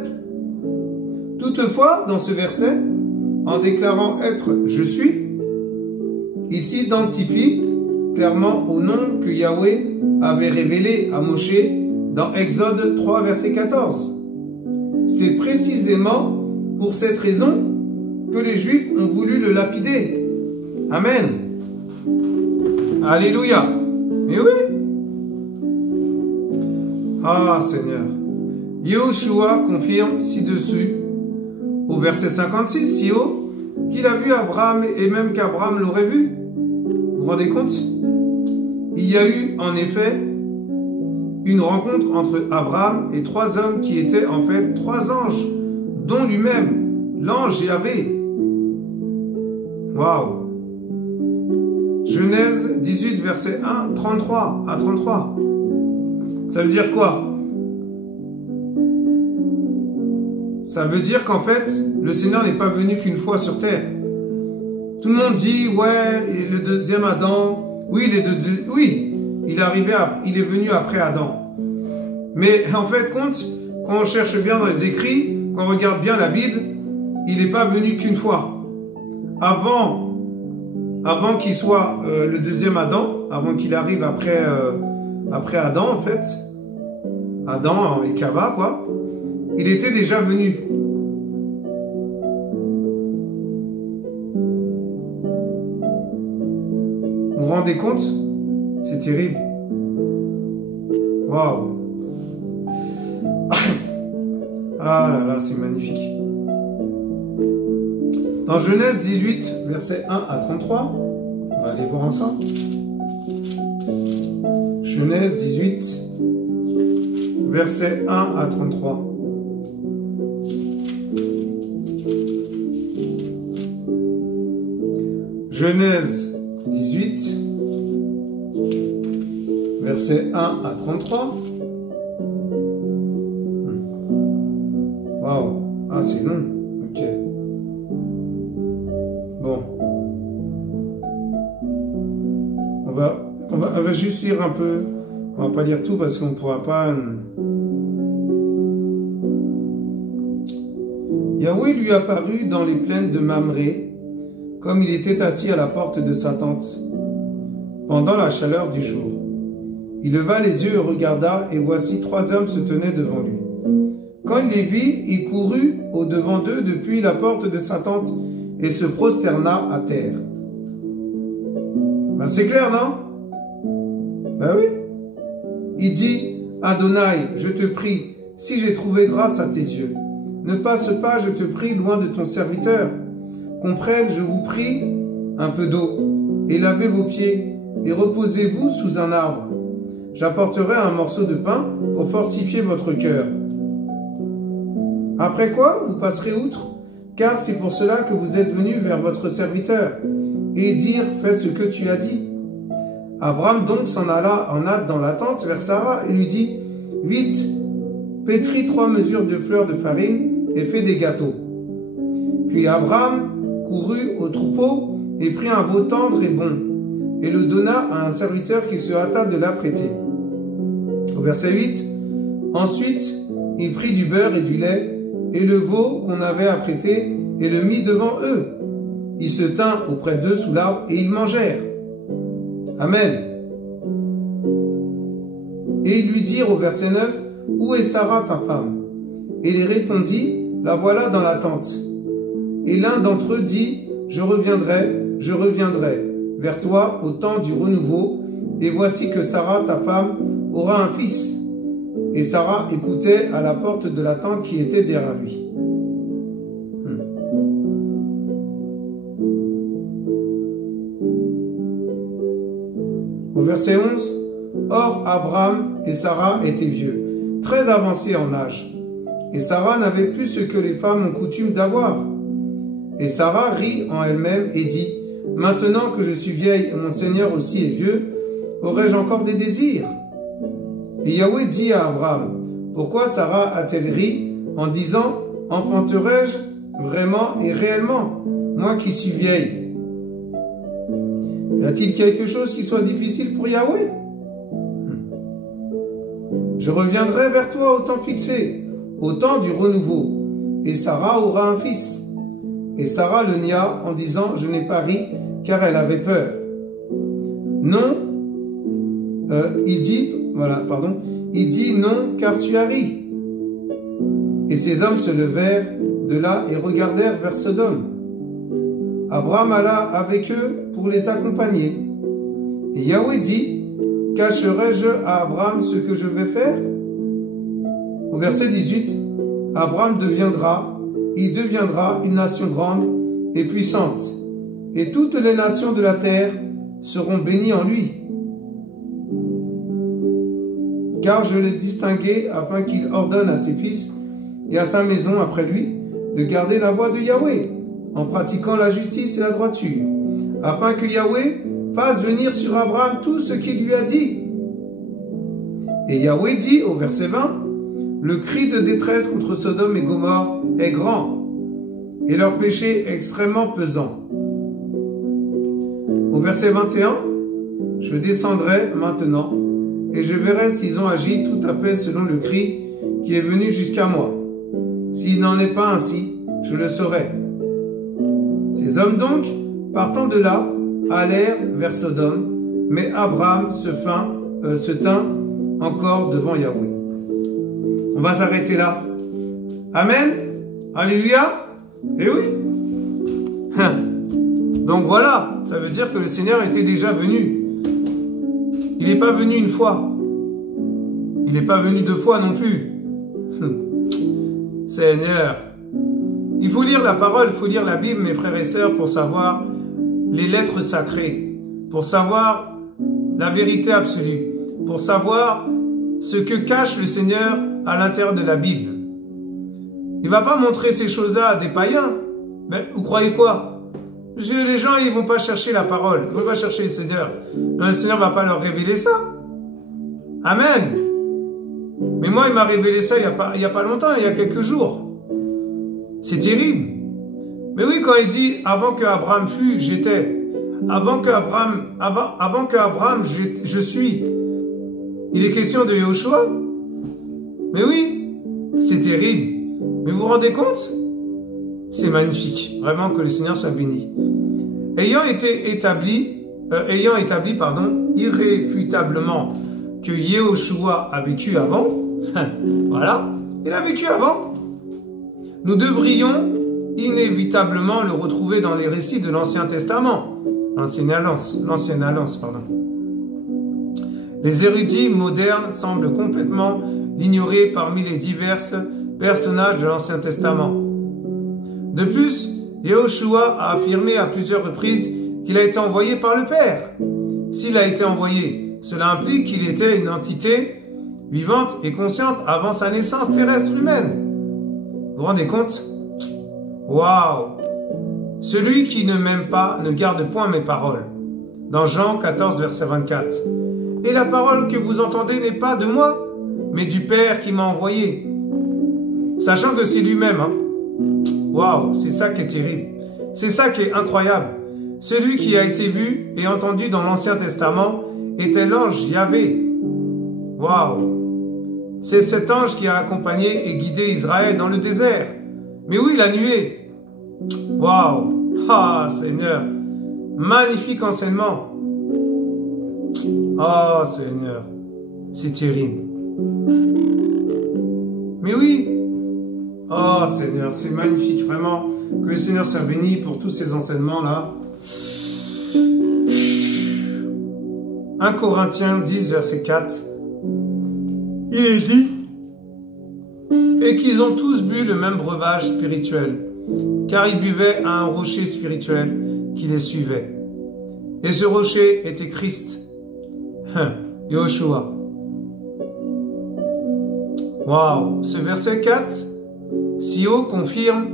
Toutefois, dans ce verset, en déclarant être « je suis », il s'identifie clairement au nom que Yahweh avait révélé à Moshe dans Exode 3, verset 14. C'est précisément pour cette raison que les Juifs ont voulu le lapider. Amen. Alléluia. Mais oui. Ah Seigneur. Yoshua confirme ci-dessus, au verset 56, si haut, qu'il a vu Abraham et même qu'Abraham l'aurait vu. Vous vous rendez compte? Il y a eu en effet une rencontre entre Abraham et trois hommes qui étaient en fait trois anges, dont lui-même, l'ange Yahvé. Waouh! Genèse 18, verset 1, 33 à 33. Ça veut dire quoi? Ça veut dire qu'en fait, le Seigneur n'est pas venu qu'une fois sur terre. Tout le monde dit, ouais, le deuxième Adam, oui, il est venu après Adam. Mais en fait, quand on cherche bien dans les écrits, quand on regarde bien la Bible, il n'est pas venu qu'une fois. Avant qu'il soit le deuxième Adam, avant qu'il arrive après Adam, en fait, Adam et Chava, quoi, il était déjà venu. Vous vous rendez compte? C'est terrible. Waouh! Ah là là, c'est magnifique. Dans Genèse 18, versets 1 à 33, on va aller voir ensemble. Genèse 18, versets 1 à 33. Genèse 18, versets 1 à 33. Waouh, ah c'est long, ok. Bon. On va juste lire un peu. On va pas lire tout parce qu'on ne pourra pas. Yahweh lui apparut dans les plaines de Mamré, comme il était assis à la porte de sa tente, pendant la chaleur du jour. Il leva les yeux et regarda, et voici 3 hommes se tenaient devant lui. Quand il les vit, il courut au-devant d'eux depuis la porte de sa tente et se prosterna à terre. Ben c'est clair, non? Ben oui. Il dit, Adonai, je te prie, si j'ai trouvé grâce à tes yeux, ne passe pas, je te prie, loin de ton serviteur. Qu'on prenne, je vous prie, un peu d'eau, et lavez vos pieds, et reposez-vous sous un arbre. J'apporterai un morceau de pain pour fortifier votre cœur. Après quoi, vous passerez outre, car c'est pour cela que vous êtes venus vers votre serviteur, et dire, fais ce que tu as dit. Abraham donc s'en alla en hâte dans la tente vers Sarah, et lui dit, vite, pétris 3 mesures de fleurs de farine, et fais des gâteaux. Puis Abraham courut au troupeau et prit un veau tendre et bon, et le donna à un serviteur qui se hâta de l'apprêter. Au verset 8, ensuite, il prit du beurre et du lait, et le veau qu'on avait apprêté, et le mit devant eux. Il se tint auprès d'eux sous l'arbre, et ils mangèrent. Amen. Et ils lui dirent au verset 9, « Où est Sarah ta femme ?» Et il répondit, « La voilà dans la tente. » Et l'un d'entre eux dit, « je reviendrai vers toi au temps du renouveau, et voici que Sarah ta femme aura un fils. » Et Sarah écoutait à la porte de la tente qui était derrière lui. Au verset 11, « Or Abraham et Sarah étaient vieux, très avancés en âge, et Sarah n'avait plus ce que les femmes ont coutume d'avoir. Et Sarah rit en elle-même et dit, « Maintenant que je suis vieille et mon Seigneur aussi est vieux, aurais-je encore des désirs ?» Et Yahweh dit à Abraham, « Pourquoi Sarah a-t-elle ri en disant, « Enfanterai-je vraiment et réellement, moi qui suis vieille ?» Y a-t-il quelque chose qui soit difficile pour Yahweh? Je reviendrai vers toi au temps fixé, au temps du renouveau, et Sarah aura un fils. Et Sarah le nia en disant, je n'ai pas ri, car elle avait peur. Non, il dit non, car tu as ri. Et ces hommes se levèrent de là et regardèrent vers Sodome. Abraham alla avec eux pour les accompagner. Et Yahweh dit, cacherai-je à Abraham ce que je vais faire? Au verset 18, Abraham deviendra une nation grande et puissante, et toutes les nations de la terre seront bénies en lui. Car je l'ai distingué afin qu'il ordonne à ses fils et à sa maison après lui de garder la voie de Yahweh, en pratiquant la justice et la droiture, afin que Yahweh fasse venir sur Abraham tout ce qu'il lui a dit. Et Yahweh dit au verset 20, le cri de détresse contre Sodome et Gomorrhe est grand, et leur péché extrêmement pesant. Au verset 21, je descendrai maintenant, et je verrai s'ils ont agi tout à fait selon le cri qui est venu jusqu'à moi. S'il n'en est pas ainsi, je le saurai. Ces hommes donc, partant de là, allèrent vers Sodome, mais Abraham se tint encore devant Yahweh. On va s'arrêter là. Amen. Alléluia. Eh oui. Donc voilà, ça veut dire que le Seigneur était déjà venu. Il n'est pas venu une fois. Il n'est pas venu deux fois non plus. Seigneur. Il faut lire la parole, il faut lire la Bible, mes frères et sœurs, pour savoir les lettres sacrées, pour savoir la vérité absolue, pour savoir ce que cache le Seigneur à l'intérieur de la Bible. Il ne va pas montrer ces choses-là à des païens. Mais vous croyez quoi? Parce que les gens, ils ne vont pas chercher la parole, ils ne vont pas chercher le Seigneur. Non, le Seigneur ne va pas leur révéler ça. Amen. Mais moi, il m'a révélé ça il n'y a pas longtemps, il y a quelques jours. C'est terrible. Mais oui, quand il dit « Avant que Abraham fût, j'étais ». Avant que Abraham, je suis. Il est question de Yahushua. Mais oui, c'est terrible. Mais vous vous rendez compte? C'est magnifique. Vraiment que le Seigneur soit béni. Ayant établi, irréfutablement que Yahushua a vécu avant, voilà, il a vécu avant. Nous devrions inévitablement le retrouver dans les récits de l'Ancien Testament, l'Ancienne Alliance, pardon. Les érudits modernes semblent complètement l'ignorer parmi les divers personnages de l'Ancien Testament. De plus, Yahushua a affirmé à plusieurs reprises qu'il a été envoyé par le Père. S'il a été envoyé, cela implique qu'il était une entité vivante et consciente avant sa naissance terrestre humaine. Vous vous rendez compte? Waouh! Celui qui ne m'aime pas ne garde point mes paroles. Dans Jean 14, verset 24. Et la parole que vous entendez n'est pas de moi, mais du Père qui m'a envoyé. Sachant que c'est lui-même. Waouh, c'est ça qui est terrible. C'est ça qui est incroyable. Celui qui a été vu et entendu dans l'Ancien Testament était l'ange Yahvé. Waouh! C'est cet ange qui a accompagné et guidé Israël dans le désert. Mais oui, la nuée. Waouh! Ah, Seigneur! Magnifique enseignement. Oh, Seigneur! C'est terrible. Mais oui! Oh, Seigneur, c'est magnifique, vraiment. Que le Seigneur soit béni pour tous ces enseignements-là. 1 Corinthiens 10, verset 4. Il est dit, et qu'ils ont tous bu le même breuvage spirituel, car ils buvaient à un rocher spirituel qui les suivait. Et ce rocher était Christ, Yahushua. Waouh! Ce verset 4, si haut, confirme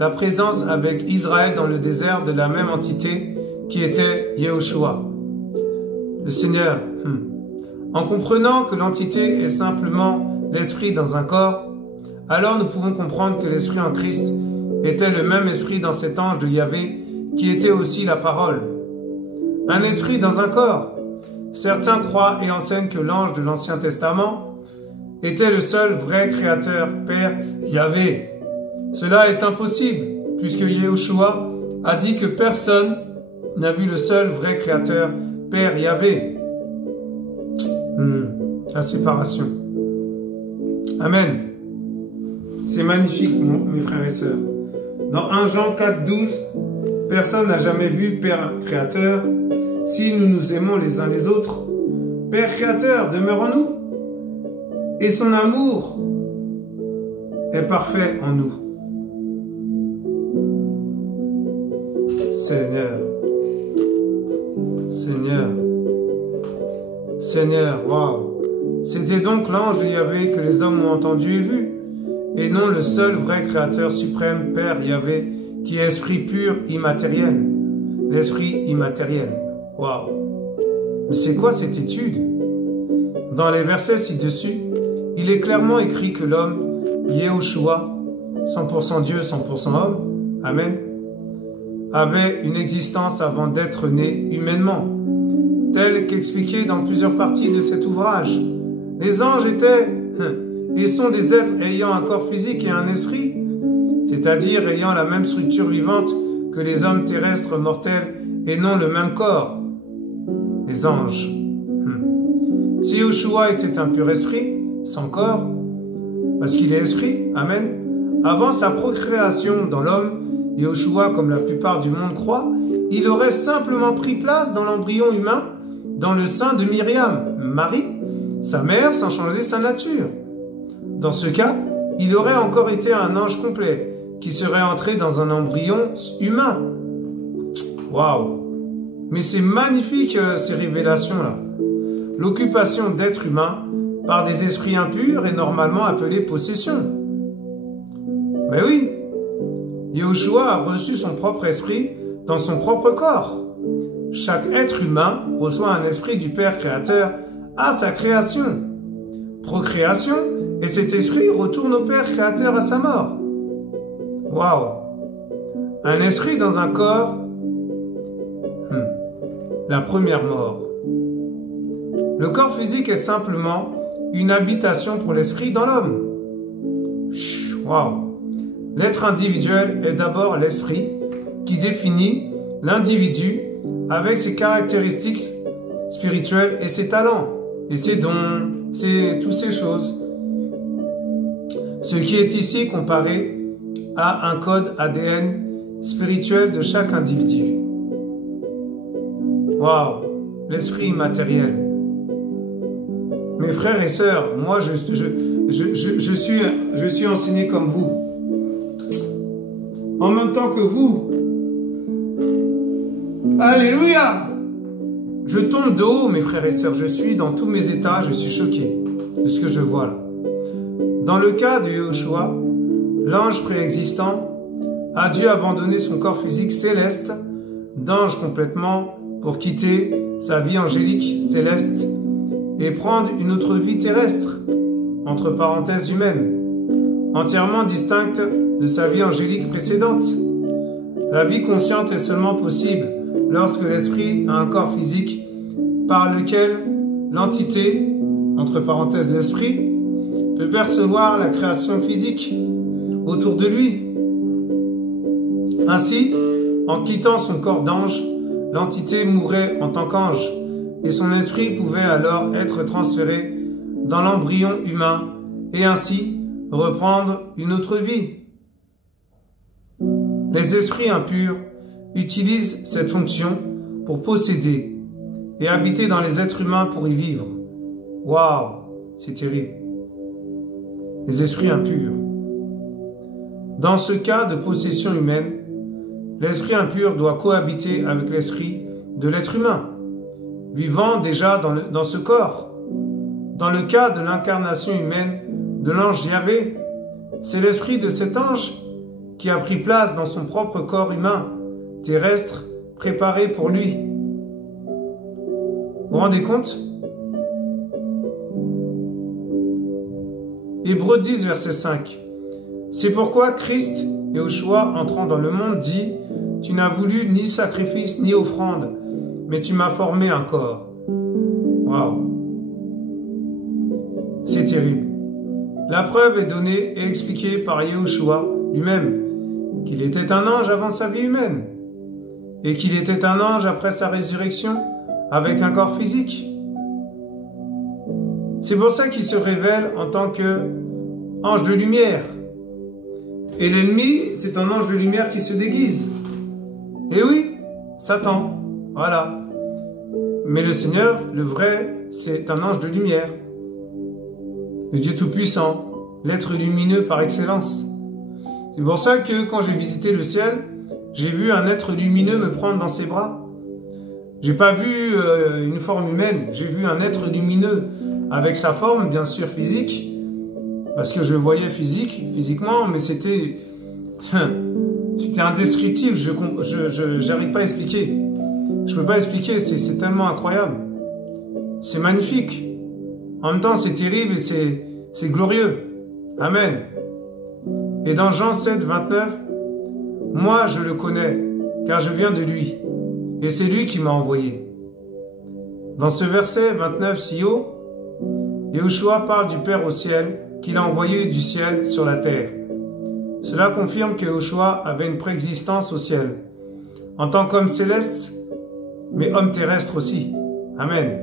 la présence avec Israël dans le désert de la même entité qui était Yahushua, le Seigneur. En comprenant que l'entité est simplement l'esprit dans un corps, alors nous pouvons comprendre que l'esprit en Christ était le même esprit dans cet ange de Yahvé qui était aussi la parole. Un esprit dans un corps. Certains croient et enseignent que l'ange de l'Ancien Testament était le seul vrai créateur, Père Yahvé. Cela est impossible, puisque Yahushua a dit que personne n'a vu le seul vrai créateur, Père Yahvé. La séparation. Amen. C'est magnifique, mes frères et sœurs. Dans 1 Jean 4, 12, personne n'a jamais vu Père Créateur. Si nous nous aimons les uns les autres, Père Créateur demeure en nous. Et son amour est parfait en nous. Seigneur. Seigneur. Seigneur, waouh! C'était donc l'ange de Yahvé que les hommes ont entendu et vu, et non le seul vrai créateur suprême, Père Yahvé, qui est esprit pur, immatériel. L'esprit immatériel. Waouh! Mais c'est quoi cette étude? Dans les versets ci-dessus, il est clairement écrit que l'homme, Yahushua, 100% Dieu, 100% homme, Amen, avait une existence avant d'être né humainement, tel qu'expliqué dans plusieurs parties de cet ouvrage. Les anges étaient et sont des êtres ayant un corps physique et un esprit, c'est-à-dire ayant la même structure vivante que les hommes terrestres mortels et non le même corps. Les anges. Si Yahushua était un pur esprit, sans corps, parce qu'il est esprit, Amen, avant sa procréation dans l'homme, Yahushua, comme la plupart du monde croit, il aurait simplement pris place dans l'embryon humain, dans le sein de Myriam, Marie, sa mère, sans changer sa nature. Dans ce cas, il aurait encore été un ange complet, qui serait entré dans un embryon humain. Waouh! Mais c'est magnifique ces révélations-là. L'occupation d'êtres humains par des esprits impurs est normalement appelée possession. Mais oui, Yahushua a reçu son propre esprit dans son propre corps. Chaque être humain reçoit un esprit du Père Créateur à sa création, procréation, et cet esprit retourne au Père Créateur à sa mort. Waouh! Un esprit dans un corps, la première mort. Le corps physique est simplement une habitation pour l'esprit dans l'homme. Waouh! L'être individuel est d'abord l'esprit qui définit l'individu avec ses caractéristiques spirituelles et ses talents, et ses dons, toutes ces choses. Ce qui est ici comparé à un code ADN spirituel de chaque individu. Waouh! L'esprit immatériel. Mes frères et sœurs, moi je suis enseigné comme vous. En même temps que vous. Alléluia! Je tombe de haut, mes frères et sœurs. Je suis dans tous mes états, je suis choqué de ce que je vois là. Dans le cas de Yahushua, l'ange préexistant a dû abandonner son corps physique céleste d'ange complètement pour quitter sa vie angélique céleste et prendre une autre vie terrestre, entre parenthèses humaine, entièrement distincte de sa vie angélique précédente. La vie consciente est seulement possible lorsque l'esprit a un corps physique par lequel l'entité, entre parenthèses l'esprit, peut percevoir la création physique autour de lui. Ainsi, en quittant son corps d'ange, l'entité mourait en tant qu'ange et son esprit pouvait alors être transféré dans l'embryon humain et ainsi reprendre une autre vie. Les esprits impurs utilisent cette fonction pour posséder et habiter dans les êtres humains pour y vivre. Waouh, c'est terrible. Les esprits impurs. Dans ce cas de possession humaine, l'esprit impur doit cohabiter avec l'esprit de l'être humain, vivant déjà dans ce corps. Dans le cas de l'incarnation humaine de l'ange Yahvé, c'est l'esprit de cet ange qui a pris place dans son propre corps humain, terrestre, préparé pour lui. Vous vous rendez compte? Hébreux 10, verset 5. C'est pourquoi Christ, Yahushua, entrant dans le monde, dit « Tu n'as voulu ni sacrifice ni offrande, mais tu m'as formé un corps. » Waouh! C'est terrible. La preuve est donnée et expliquée par Yahushua lui-même, qu'il était un ange avant sa vie humaine, et qu'il était un ange après sa résurrection, avec un corps physique. C'est pour ça qu'il se révèle en tant qu'ange de lumière. Et l'ennemi, c'est un ange de lumière qui se déguise. Et oui, Satan, voilà. Mais le Seigneur, le vrai, c'est un ange de lumière. Le Dieu Tout-Puissant, l'être lumineux par excellence. C'est pour ça que quand j'ai visité le ciel, j'ai vu un être lumineux me prendre dans ses bras. J'ai pas vu une forme humaine, j'ai vu un être lumineux avec sa forme, bien sûr physique, parce que je le voyais physiquement, mais c'était indescriptible, je n'arrive pas à expliquer. Je peux pas expliquer, c'est tellement incroyable. C'est magnifique. En même temps, c'est terrible et c'est glorieux. Amen. Et dans Jean 7, 29, « Moi, je le connais, car je viens de lui, et c'est lui qui m'a envoyé. » Dans ce verset 29 si haut, Yahushua parle du Père au ciel, qu'il a envoyé du ciel sur la terre. Cela confirme que Yahushua avait une préexistence au ciel, en tant qu'homme céleste, mais homme terrestre aussi. Amen.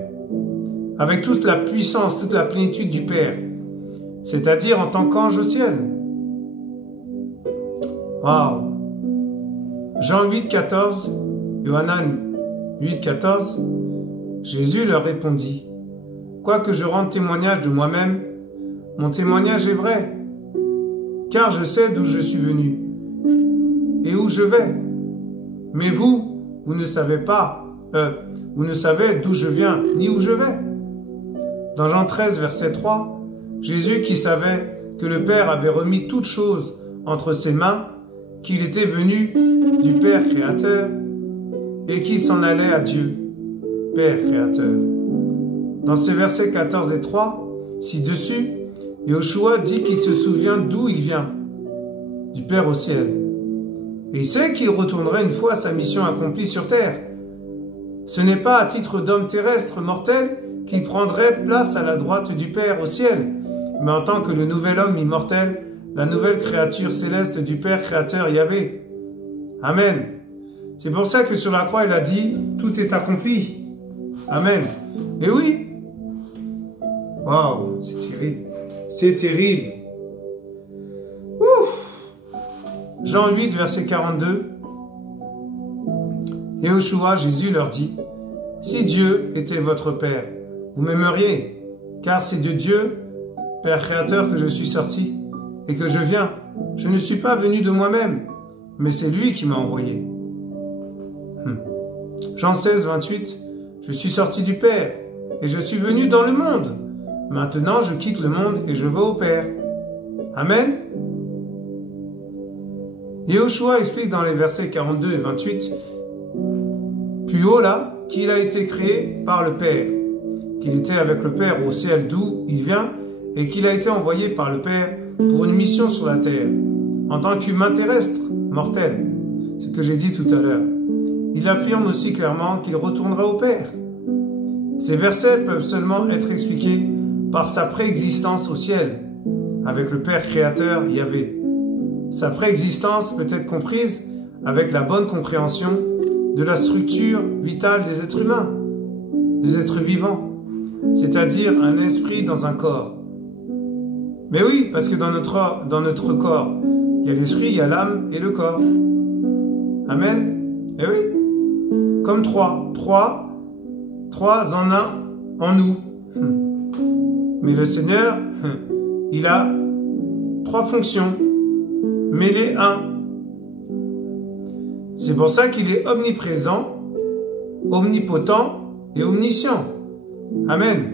Avec toute la puissance, toute la plénitude du Père, c'est-à-dire en tant qu'ange au ciel. Waouh! Jean 8, 14, Yohanan 8, 14, Jésus leur répondit, « Quoique je rende témoignage de moi-même, mon témoignage est vrai, car je sais d'où je suis venu et où je vais. Mais vous, vous ne savez pas, vous ne savez d'où je viens ni où je vais. » Dans Jean 13, verset 3, Jésus qui savait que le Père avait remis toutes choses entre ses mains, qu'il était venu du Père créateur et qui s'en allait à Dieu, Père créateur. Dans ces versets 14 et 3, ci-dessus, Yahushua dit qu'il se souvient d'où il vient, du Père au ciel. Et il sait qu'il retournerait une fois sa mission accomplie sur terre. Ce n'est pas à titre d'homme terrestre mortel qu'il prendrait place à la droite du Père au ciel, mais en tant que le nouvel homme immortel, la nouvelle créature céleste du Père créateur Yahvé. Amen. C'est pour ça que sur la croix, il a dit, tout est accompli. Amen. Et oui. Waouh, c'est terrible. C'est terrible. Ouf. Jean 8, verset 42. Yahushua, Jésus leur dit, « Si Dieu était votre Père, vous m'aimeriez, car c'est de Dieu, Père créateur, que je suis sorti et que je viens. Je ne suis pas venu de moi-même, mais c'est lui qui m'a envoyé. » Jean 16, 28. « Je suis sorti du Père et je suis venu dans le monde. Maintenant, je quitte le monde et je vais au Père. » Amen. Yahushua explique dans les versets 42 et 28, plus haut là, qu'il a été créé par le Père, qu'il était avec le Père au ciel d'où il vient et qu'il a été envoyé par le Père pour une mission sur la terre, en tant qu'humain terrestre, mortel. ce que j'ai dit tout à l'heure. Il affirme aussi clairement qu'il retournera au Père. Ces versets peuvent seulement être expliqués par sa préexistence au ciel, avec le Père créateur Yahvé. Sa préexistence peut être comprise avec la bonne compréhension de la structure vitale des êtres humains, des êtres vivants, c'est-à-dire un esprit dans un corps. Mais oui, parce que dans notre corps, il y a l'esprit, il y a l'âme et le corps. Amen. Eh oui. Comme trois en un en nous. Mais le Seigneur, il a 3 fonctions, mêlées un. C'est pour ça qu'il est omniprésent, omnipotent et omniscient. Amen.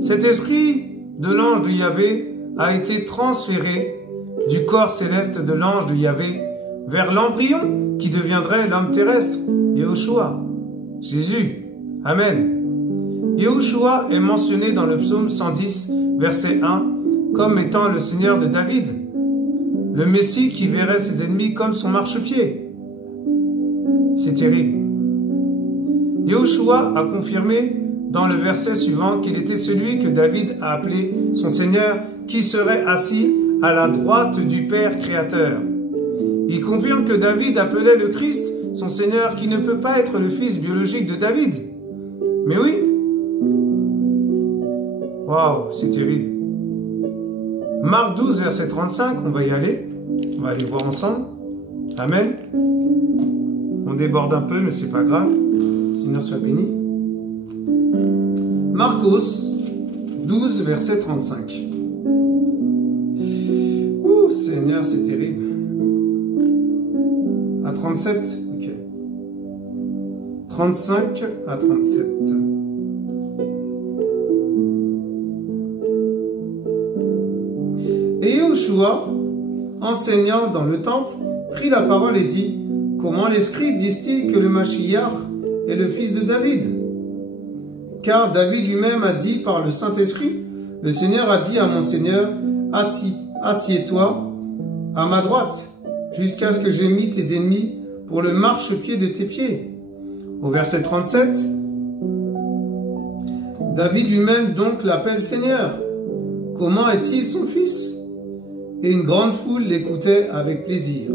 Cet esprit de l'ange de Yahvé a été transféré du corps céleste de l'ange de Yahvé vers l'embryon qui deviendrait l'homme terrestre, Yahushua, Jésus. Amen. Yahushua est mentionné dans le psaume 110, verset 1, comme étant le Seigneur de David, le Messie qui verrait ses ennemis comme son marchepied. C'est terrible. Yahushua a confirmé dans le verset suivant qu'il était celui que David a appelé son Seigneur, qui serait assis à la droite du Père créateur. Il confirme que David appelait le Christ son Seigneur, qui ne peut pas être le fils biologique de David. Mais oui. Waouh, c'est terrible. Marc 12, verset 35, on va y aller. On va aller voir ensemble. Amen. On déborde un peu, mais c'est pas grave. Seigneur soit béni. Marcos 12, verset 35. Ouh, Seigneur, c'est terrible. À 37, ok. 35 à 37. Et Yahushua, enseignant dans le temple, prit la parole et dit: comment les scribes disent-ils que le Mashiach est le fils de David? Car David lui-même a dit par le Saint-Esprit: le Seigneur a dit à mon Seigneur, assieds-toi à ma droite, jusqu'à ce que j'aie mis tes ennemis pour le marchepied de tes pieds. Au verset 37, David lui-même donc l'appelle Seigneur. Comment est-il son fils? Et une grande foule l'écoutait avec plaisir.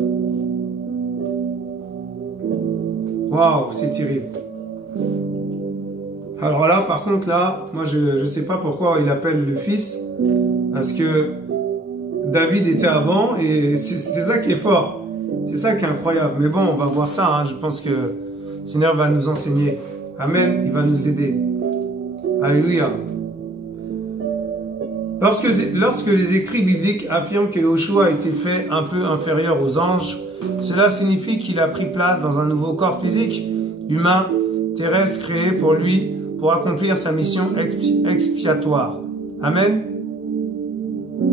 Waouh, c'est terrible. Alors là, par contre, là, moi, je ne sais pas pourquoi il appelle le fils, parce que David était avant, et c'est ça qui est fort. C'est ça qui est incroyable. Mais bon, on va voir ça. Hein. Je pense que le Seigneur va nous enseigner. Amen. Il va nous aider. Alléluia. Lorsque les écrits bibliques affirment que Yahushua a été fait un peu inférieur aux anges, cela signifie qu'il a pris place dans un nouveau corps physique, humain, terrestre, créé pour lui, pour accomplir sa mission expiatoire. Amen.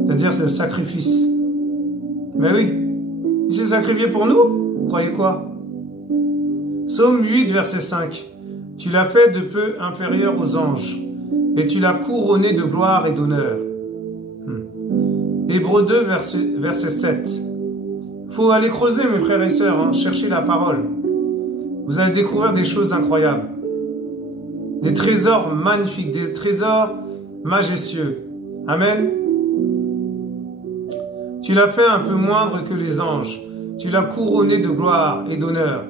C'est-à-dire le sacrifice. Mais oui. Il s'est sacrifié pour nous? Vous croyez quoi? Psaume 8, verset 5. Tu l'as fait de peu inférieur aux anges, et tu l'as couronné de gloire et d'honneur. Hébreux 2, verset 7. Il faut aller creuser, mes frères et sœurs, hein, chercher la parole. Vous allez découvrir des choses incroyables. Des trésors magnifiques, des trésors majestueux. Amen. Tu l'as fait un peu moindre que les anges. Tu l'as couronné de gloire et d'honneur.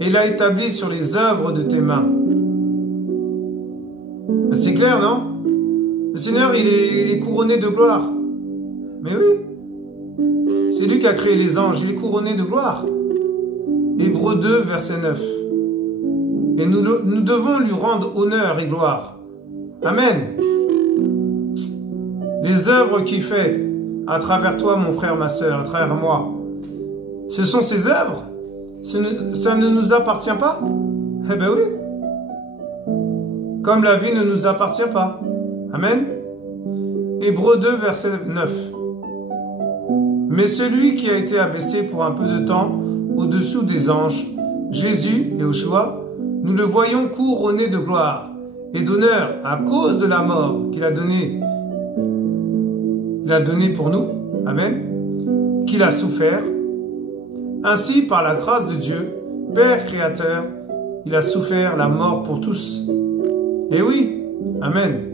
Et l'as établi sur les œuvres de tes mains. C'est clair, non? Le Seigneur, il est couronné de gloire. Mais oui. C'est lui qui a créé les anges. Il est couronné de gloire. Hébreux 2, verset 9. Et nous devons lui rendre honneur et gloire. Amen. Les œuvres qu'il fait à travers toi, mon frère, ma sœur, à travers moi, ce sont ses œuvres. Ça ne nous appartient pas. Eh bien oui. Comme la vie ne nous appartient pas. Amen. Hébreux 2, verset 9. Mais celui qui a été abaissé pour un peu de temps au-dessous des anges, Jésus, Yahushua, nous le voyons couronné de gloire et d'honneur à cause de la mort qu'il a donnée. Il a donné pour nous. Amen. Qu'il a souffert. Ainsi, par la grâce de Dieu, Père créateur, il a souffert la mort pour tous. Et oui, Amen.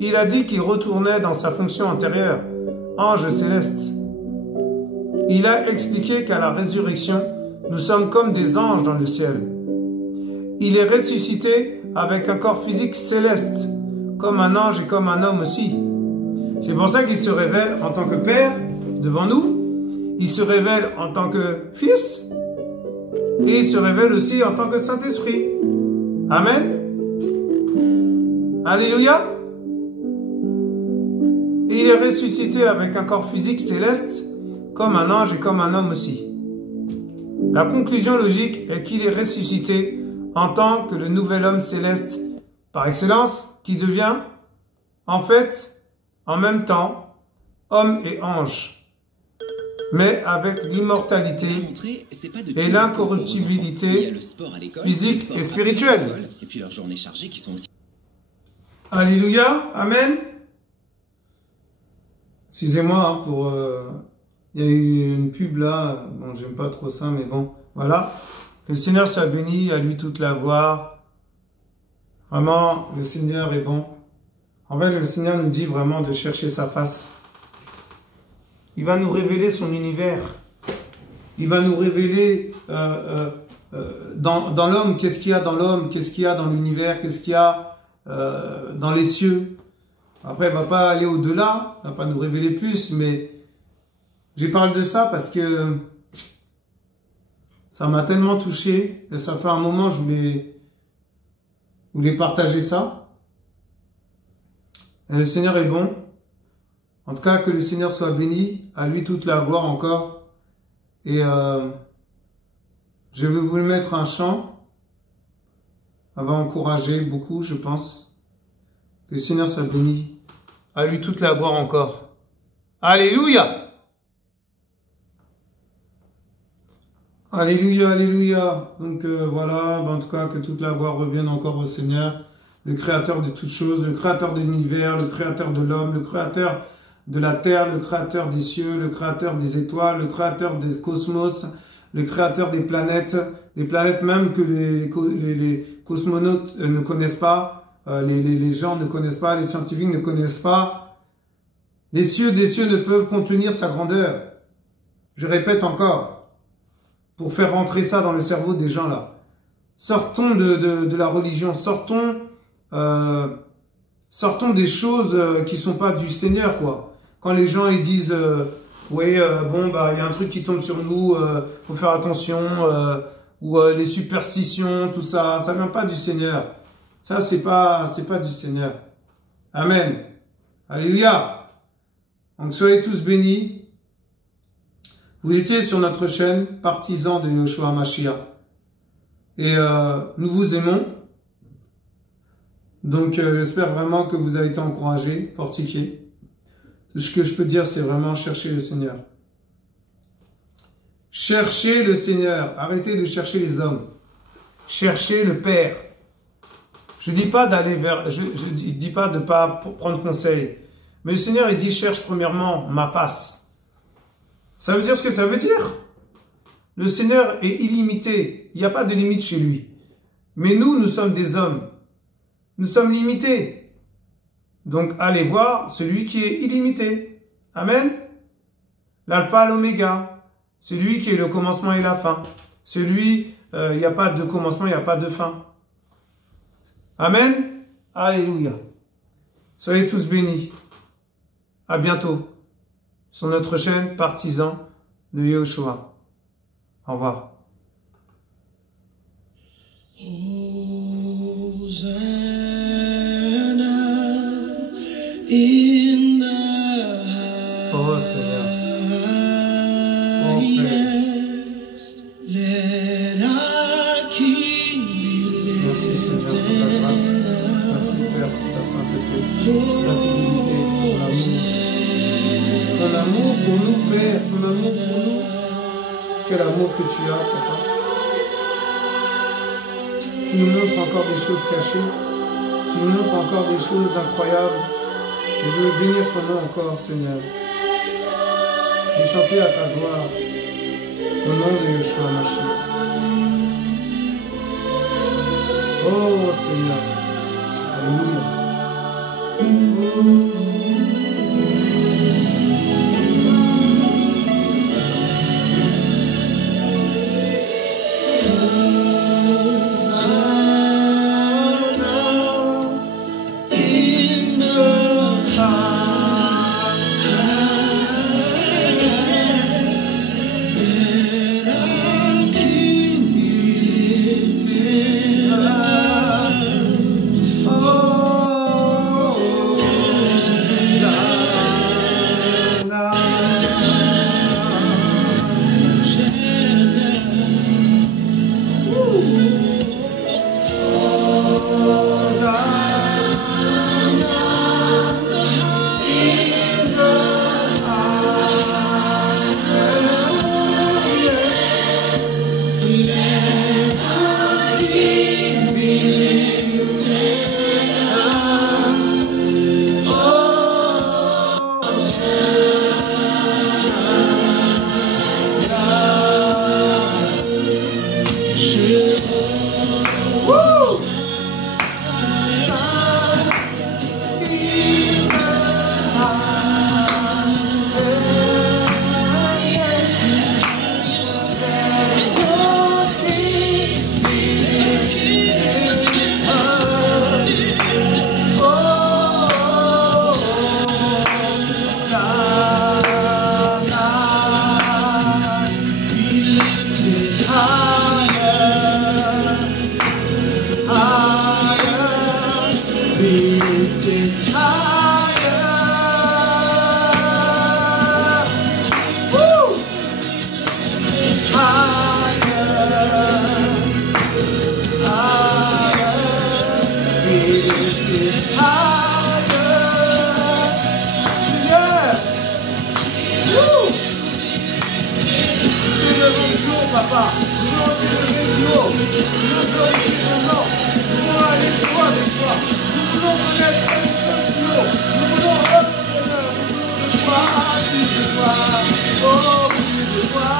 Il a dit qu'il retournait dans sa fonction antérieure, ange céleste. Il a expliqué qu'à la résurrection, nous sommes comme des anges dans le ciel. Il est ressuscité avec un corps physique céleste, comme un ange et comme un homme aussi. C'est pour ça qu'il se révèle en tant que Père devant nous, il se révèle en tant que Fils, et il se révèle aussi en tant que Saint-Esprit. Amen. Alléluia. Et il est ressuscité avec un corps physique céleste, comme un ange et comme un homme aussi. La conclusion logique est qu'il est ressuscité en tant que le nouvel homme céleste par excellence, qui devient, en fait, en même temps, homme et ange, mais avec l'immortalité et l'incorruptibilité physique et spirituelle. Alléluia, Amen. Excusez-moi pour... il y a eu une pub là, bon, j'aime pas trop ça, mais bon, voilà. Que le Seigneur soit béni, à lui toute la gloire. Vraiment, le Seigneur est bon. En fait, le Seigneur nous dit vraiment de chercher sa face. Il va nous révéler son univers. Il va nous révéler dans l'homme, qu'est-ce qu'il y a dans l'homme, qu'est-ce qu'il y a dans l'univers, qu'est-ce qu'il y a dans les cieux. Après, il ne va pas aller au-delà, il ne va pas nous révéler plus, mais j'ai parlé de ça parce que ça m'a tellement touché, et ça fait un moment que je voulais partager ça. Et le Seigneur est bon. En tout cas, que le Seigneur soit béni, à lui toute la gloire encore. Et je vais vous mettre un chant. Ça va encourager beaucoup, je pense. Que le Seigneur soit béni, à lui toute la gloire encore. Alléluia! Alléluia, alléluia. Donc voilà, en tout cas, que toute la gloire revienne encore au Seigneur, le créateur de toutes choses, le créateur de l'univers, le créateur de l'homme, le créateur de la terre, le créateur des cieux, le créateur des étoiles, le créateur des cosmos, le créateur des planètes même que les cosmonautes ne connaissent pas, les gens ne connaissent pas, les scientifiques ne connaissent pas. Les cieux des cieux ne peuvent contenir sa grandeur. Je répète encore, pour faire rentrer ça dans le cerveau des gens là. Sortons de la religion, sortons des choses qui sont pas du Seigneur, quoi. Quand les gens ils disent oui, bon bah il y a un truc qui tombe sur nous, faut faire attention, ou les superstitions, tout ça, ça vient pas du Seigneur. Ça c'est pas du Seigneur. Amen. Alléluia. Donc soyez tous bénis. Vous étiez sur notre chaîne, partisans de Yoshua Mashiach. Et nous vous aimons. Donc j'espère vraiment que vous avez été encouragés, fortifiés. Tout ce que je peux dire, c'est vraiment chercher le Seigneur. Cherchez le Seigneur. Arrêtez de chercher les hommes. Cherchez le Père. Je dis pas d'aller vers... Je dis pas de pas prendre conseil. Mais le Seigneur, il dit, cherche premièrement ma face. Ça veut dire ce que ça veut dire. Le Seigneur est illimité. Il n'y a pas de limite chez lui. Mais nous sommes des hommes. Nous sommes limités. Donc, allez voir celui qui est illimité. Amen. L'alpha, l'oméga. Celui qui est le commencement et la fin. Celui, il n'y a pas de commencement, il n'y a pas de fin. Amen. Alléluia. Soyez tous bénis. À bientôt. Sur notre chaîne Partisans de Yoshua. Au revoir. Oh Seigneur. Oh Père. Merci Seigneur pour ta grâce. Merci Père pour ta sainteté, ta fidélité, pour l'amour. Ton amour pour nous, Père, ton amour pour nous. Quel amour que tu as, Papa. Tu nous montres encore des choses cachées. Tu nous montres encore des choses incroyables. Et je veux bénir ton nom encore, Seigneur. Et chanter à ta gloire. Au nom de Yeshua Mashiach. Oh Seigneur. Alléluia. Papa, nous voulons t'élever plus haut, nous voulons glorifier ton nom, nous voulons aller plus loin avec toi, nous voulons connaître les choses plus haut, nous voulons, oh Seigneur, plus de toi, oh plus de toi,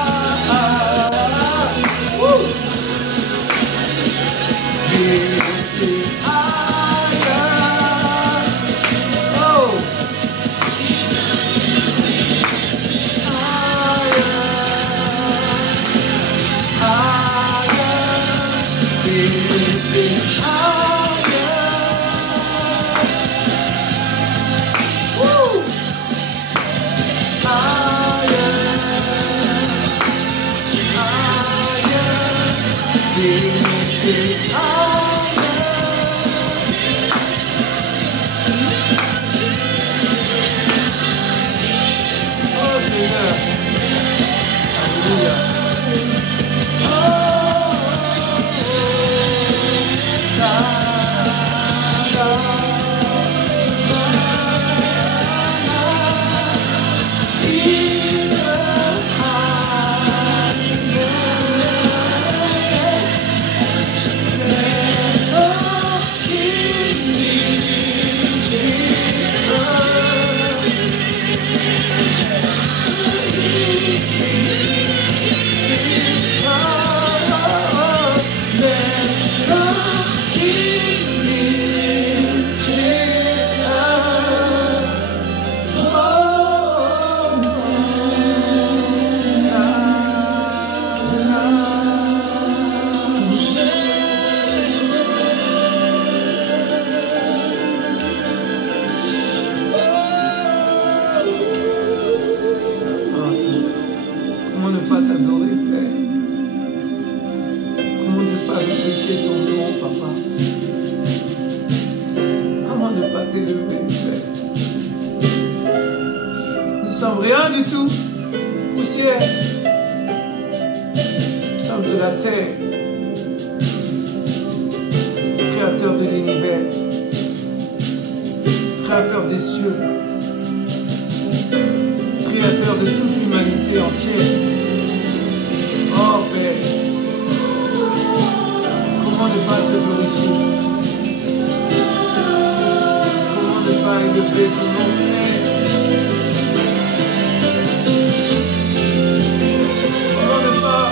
rien du tout, poussière, sommes de la terre, créateur de l'univers, créateur des cieux, créateur de toute l'humanité entière. Oh Père, comment ne pas te glorifier? Comment ne pas élever ton nom, Père? Comment ne pas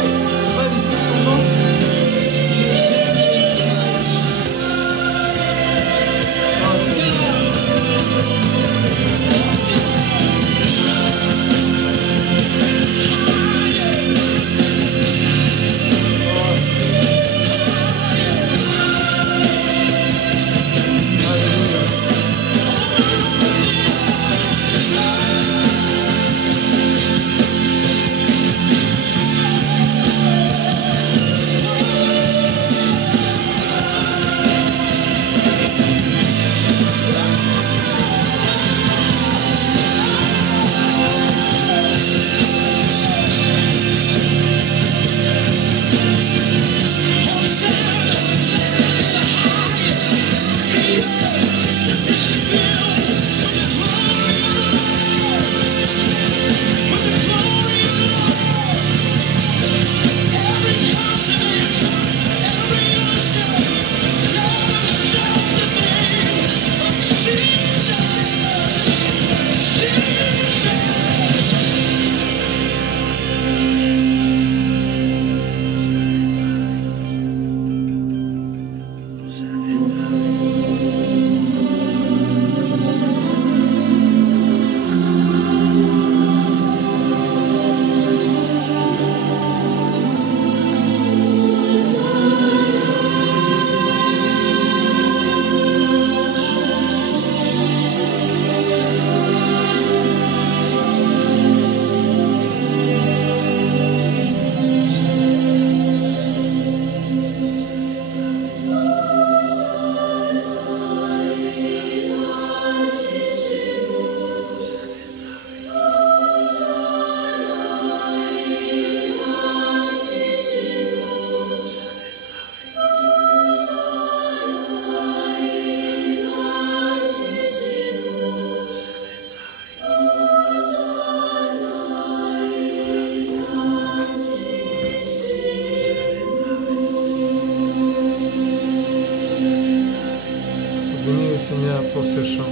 pour ce chant.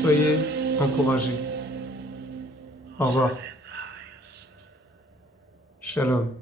Soyez encouragés. Au revoir. Shalom.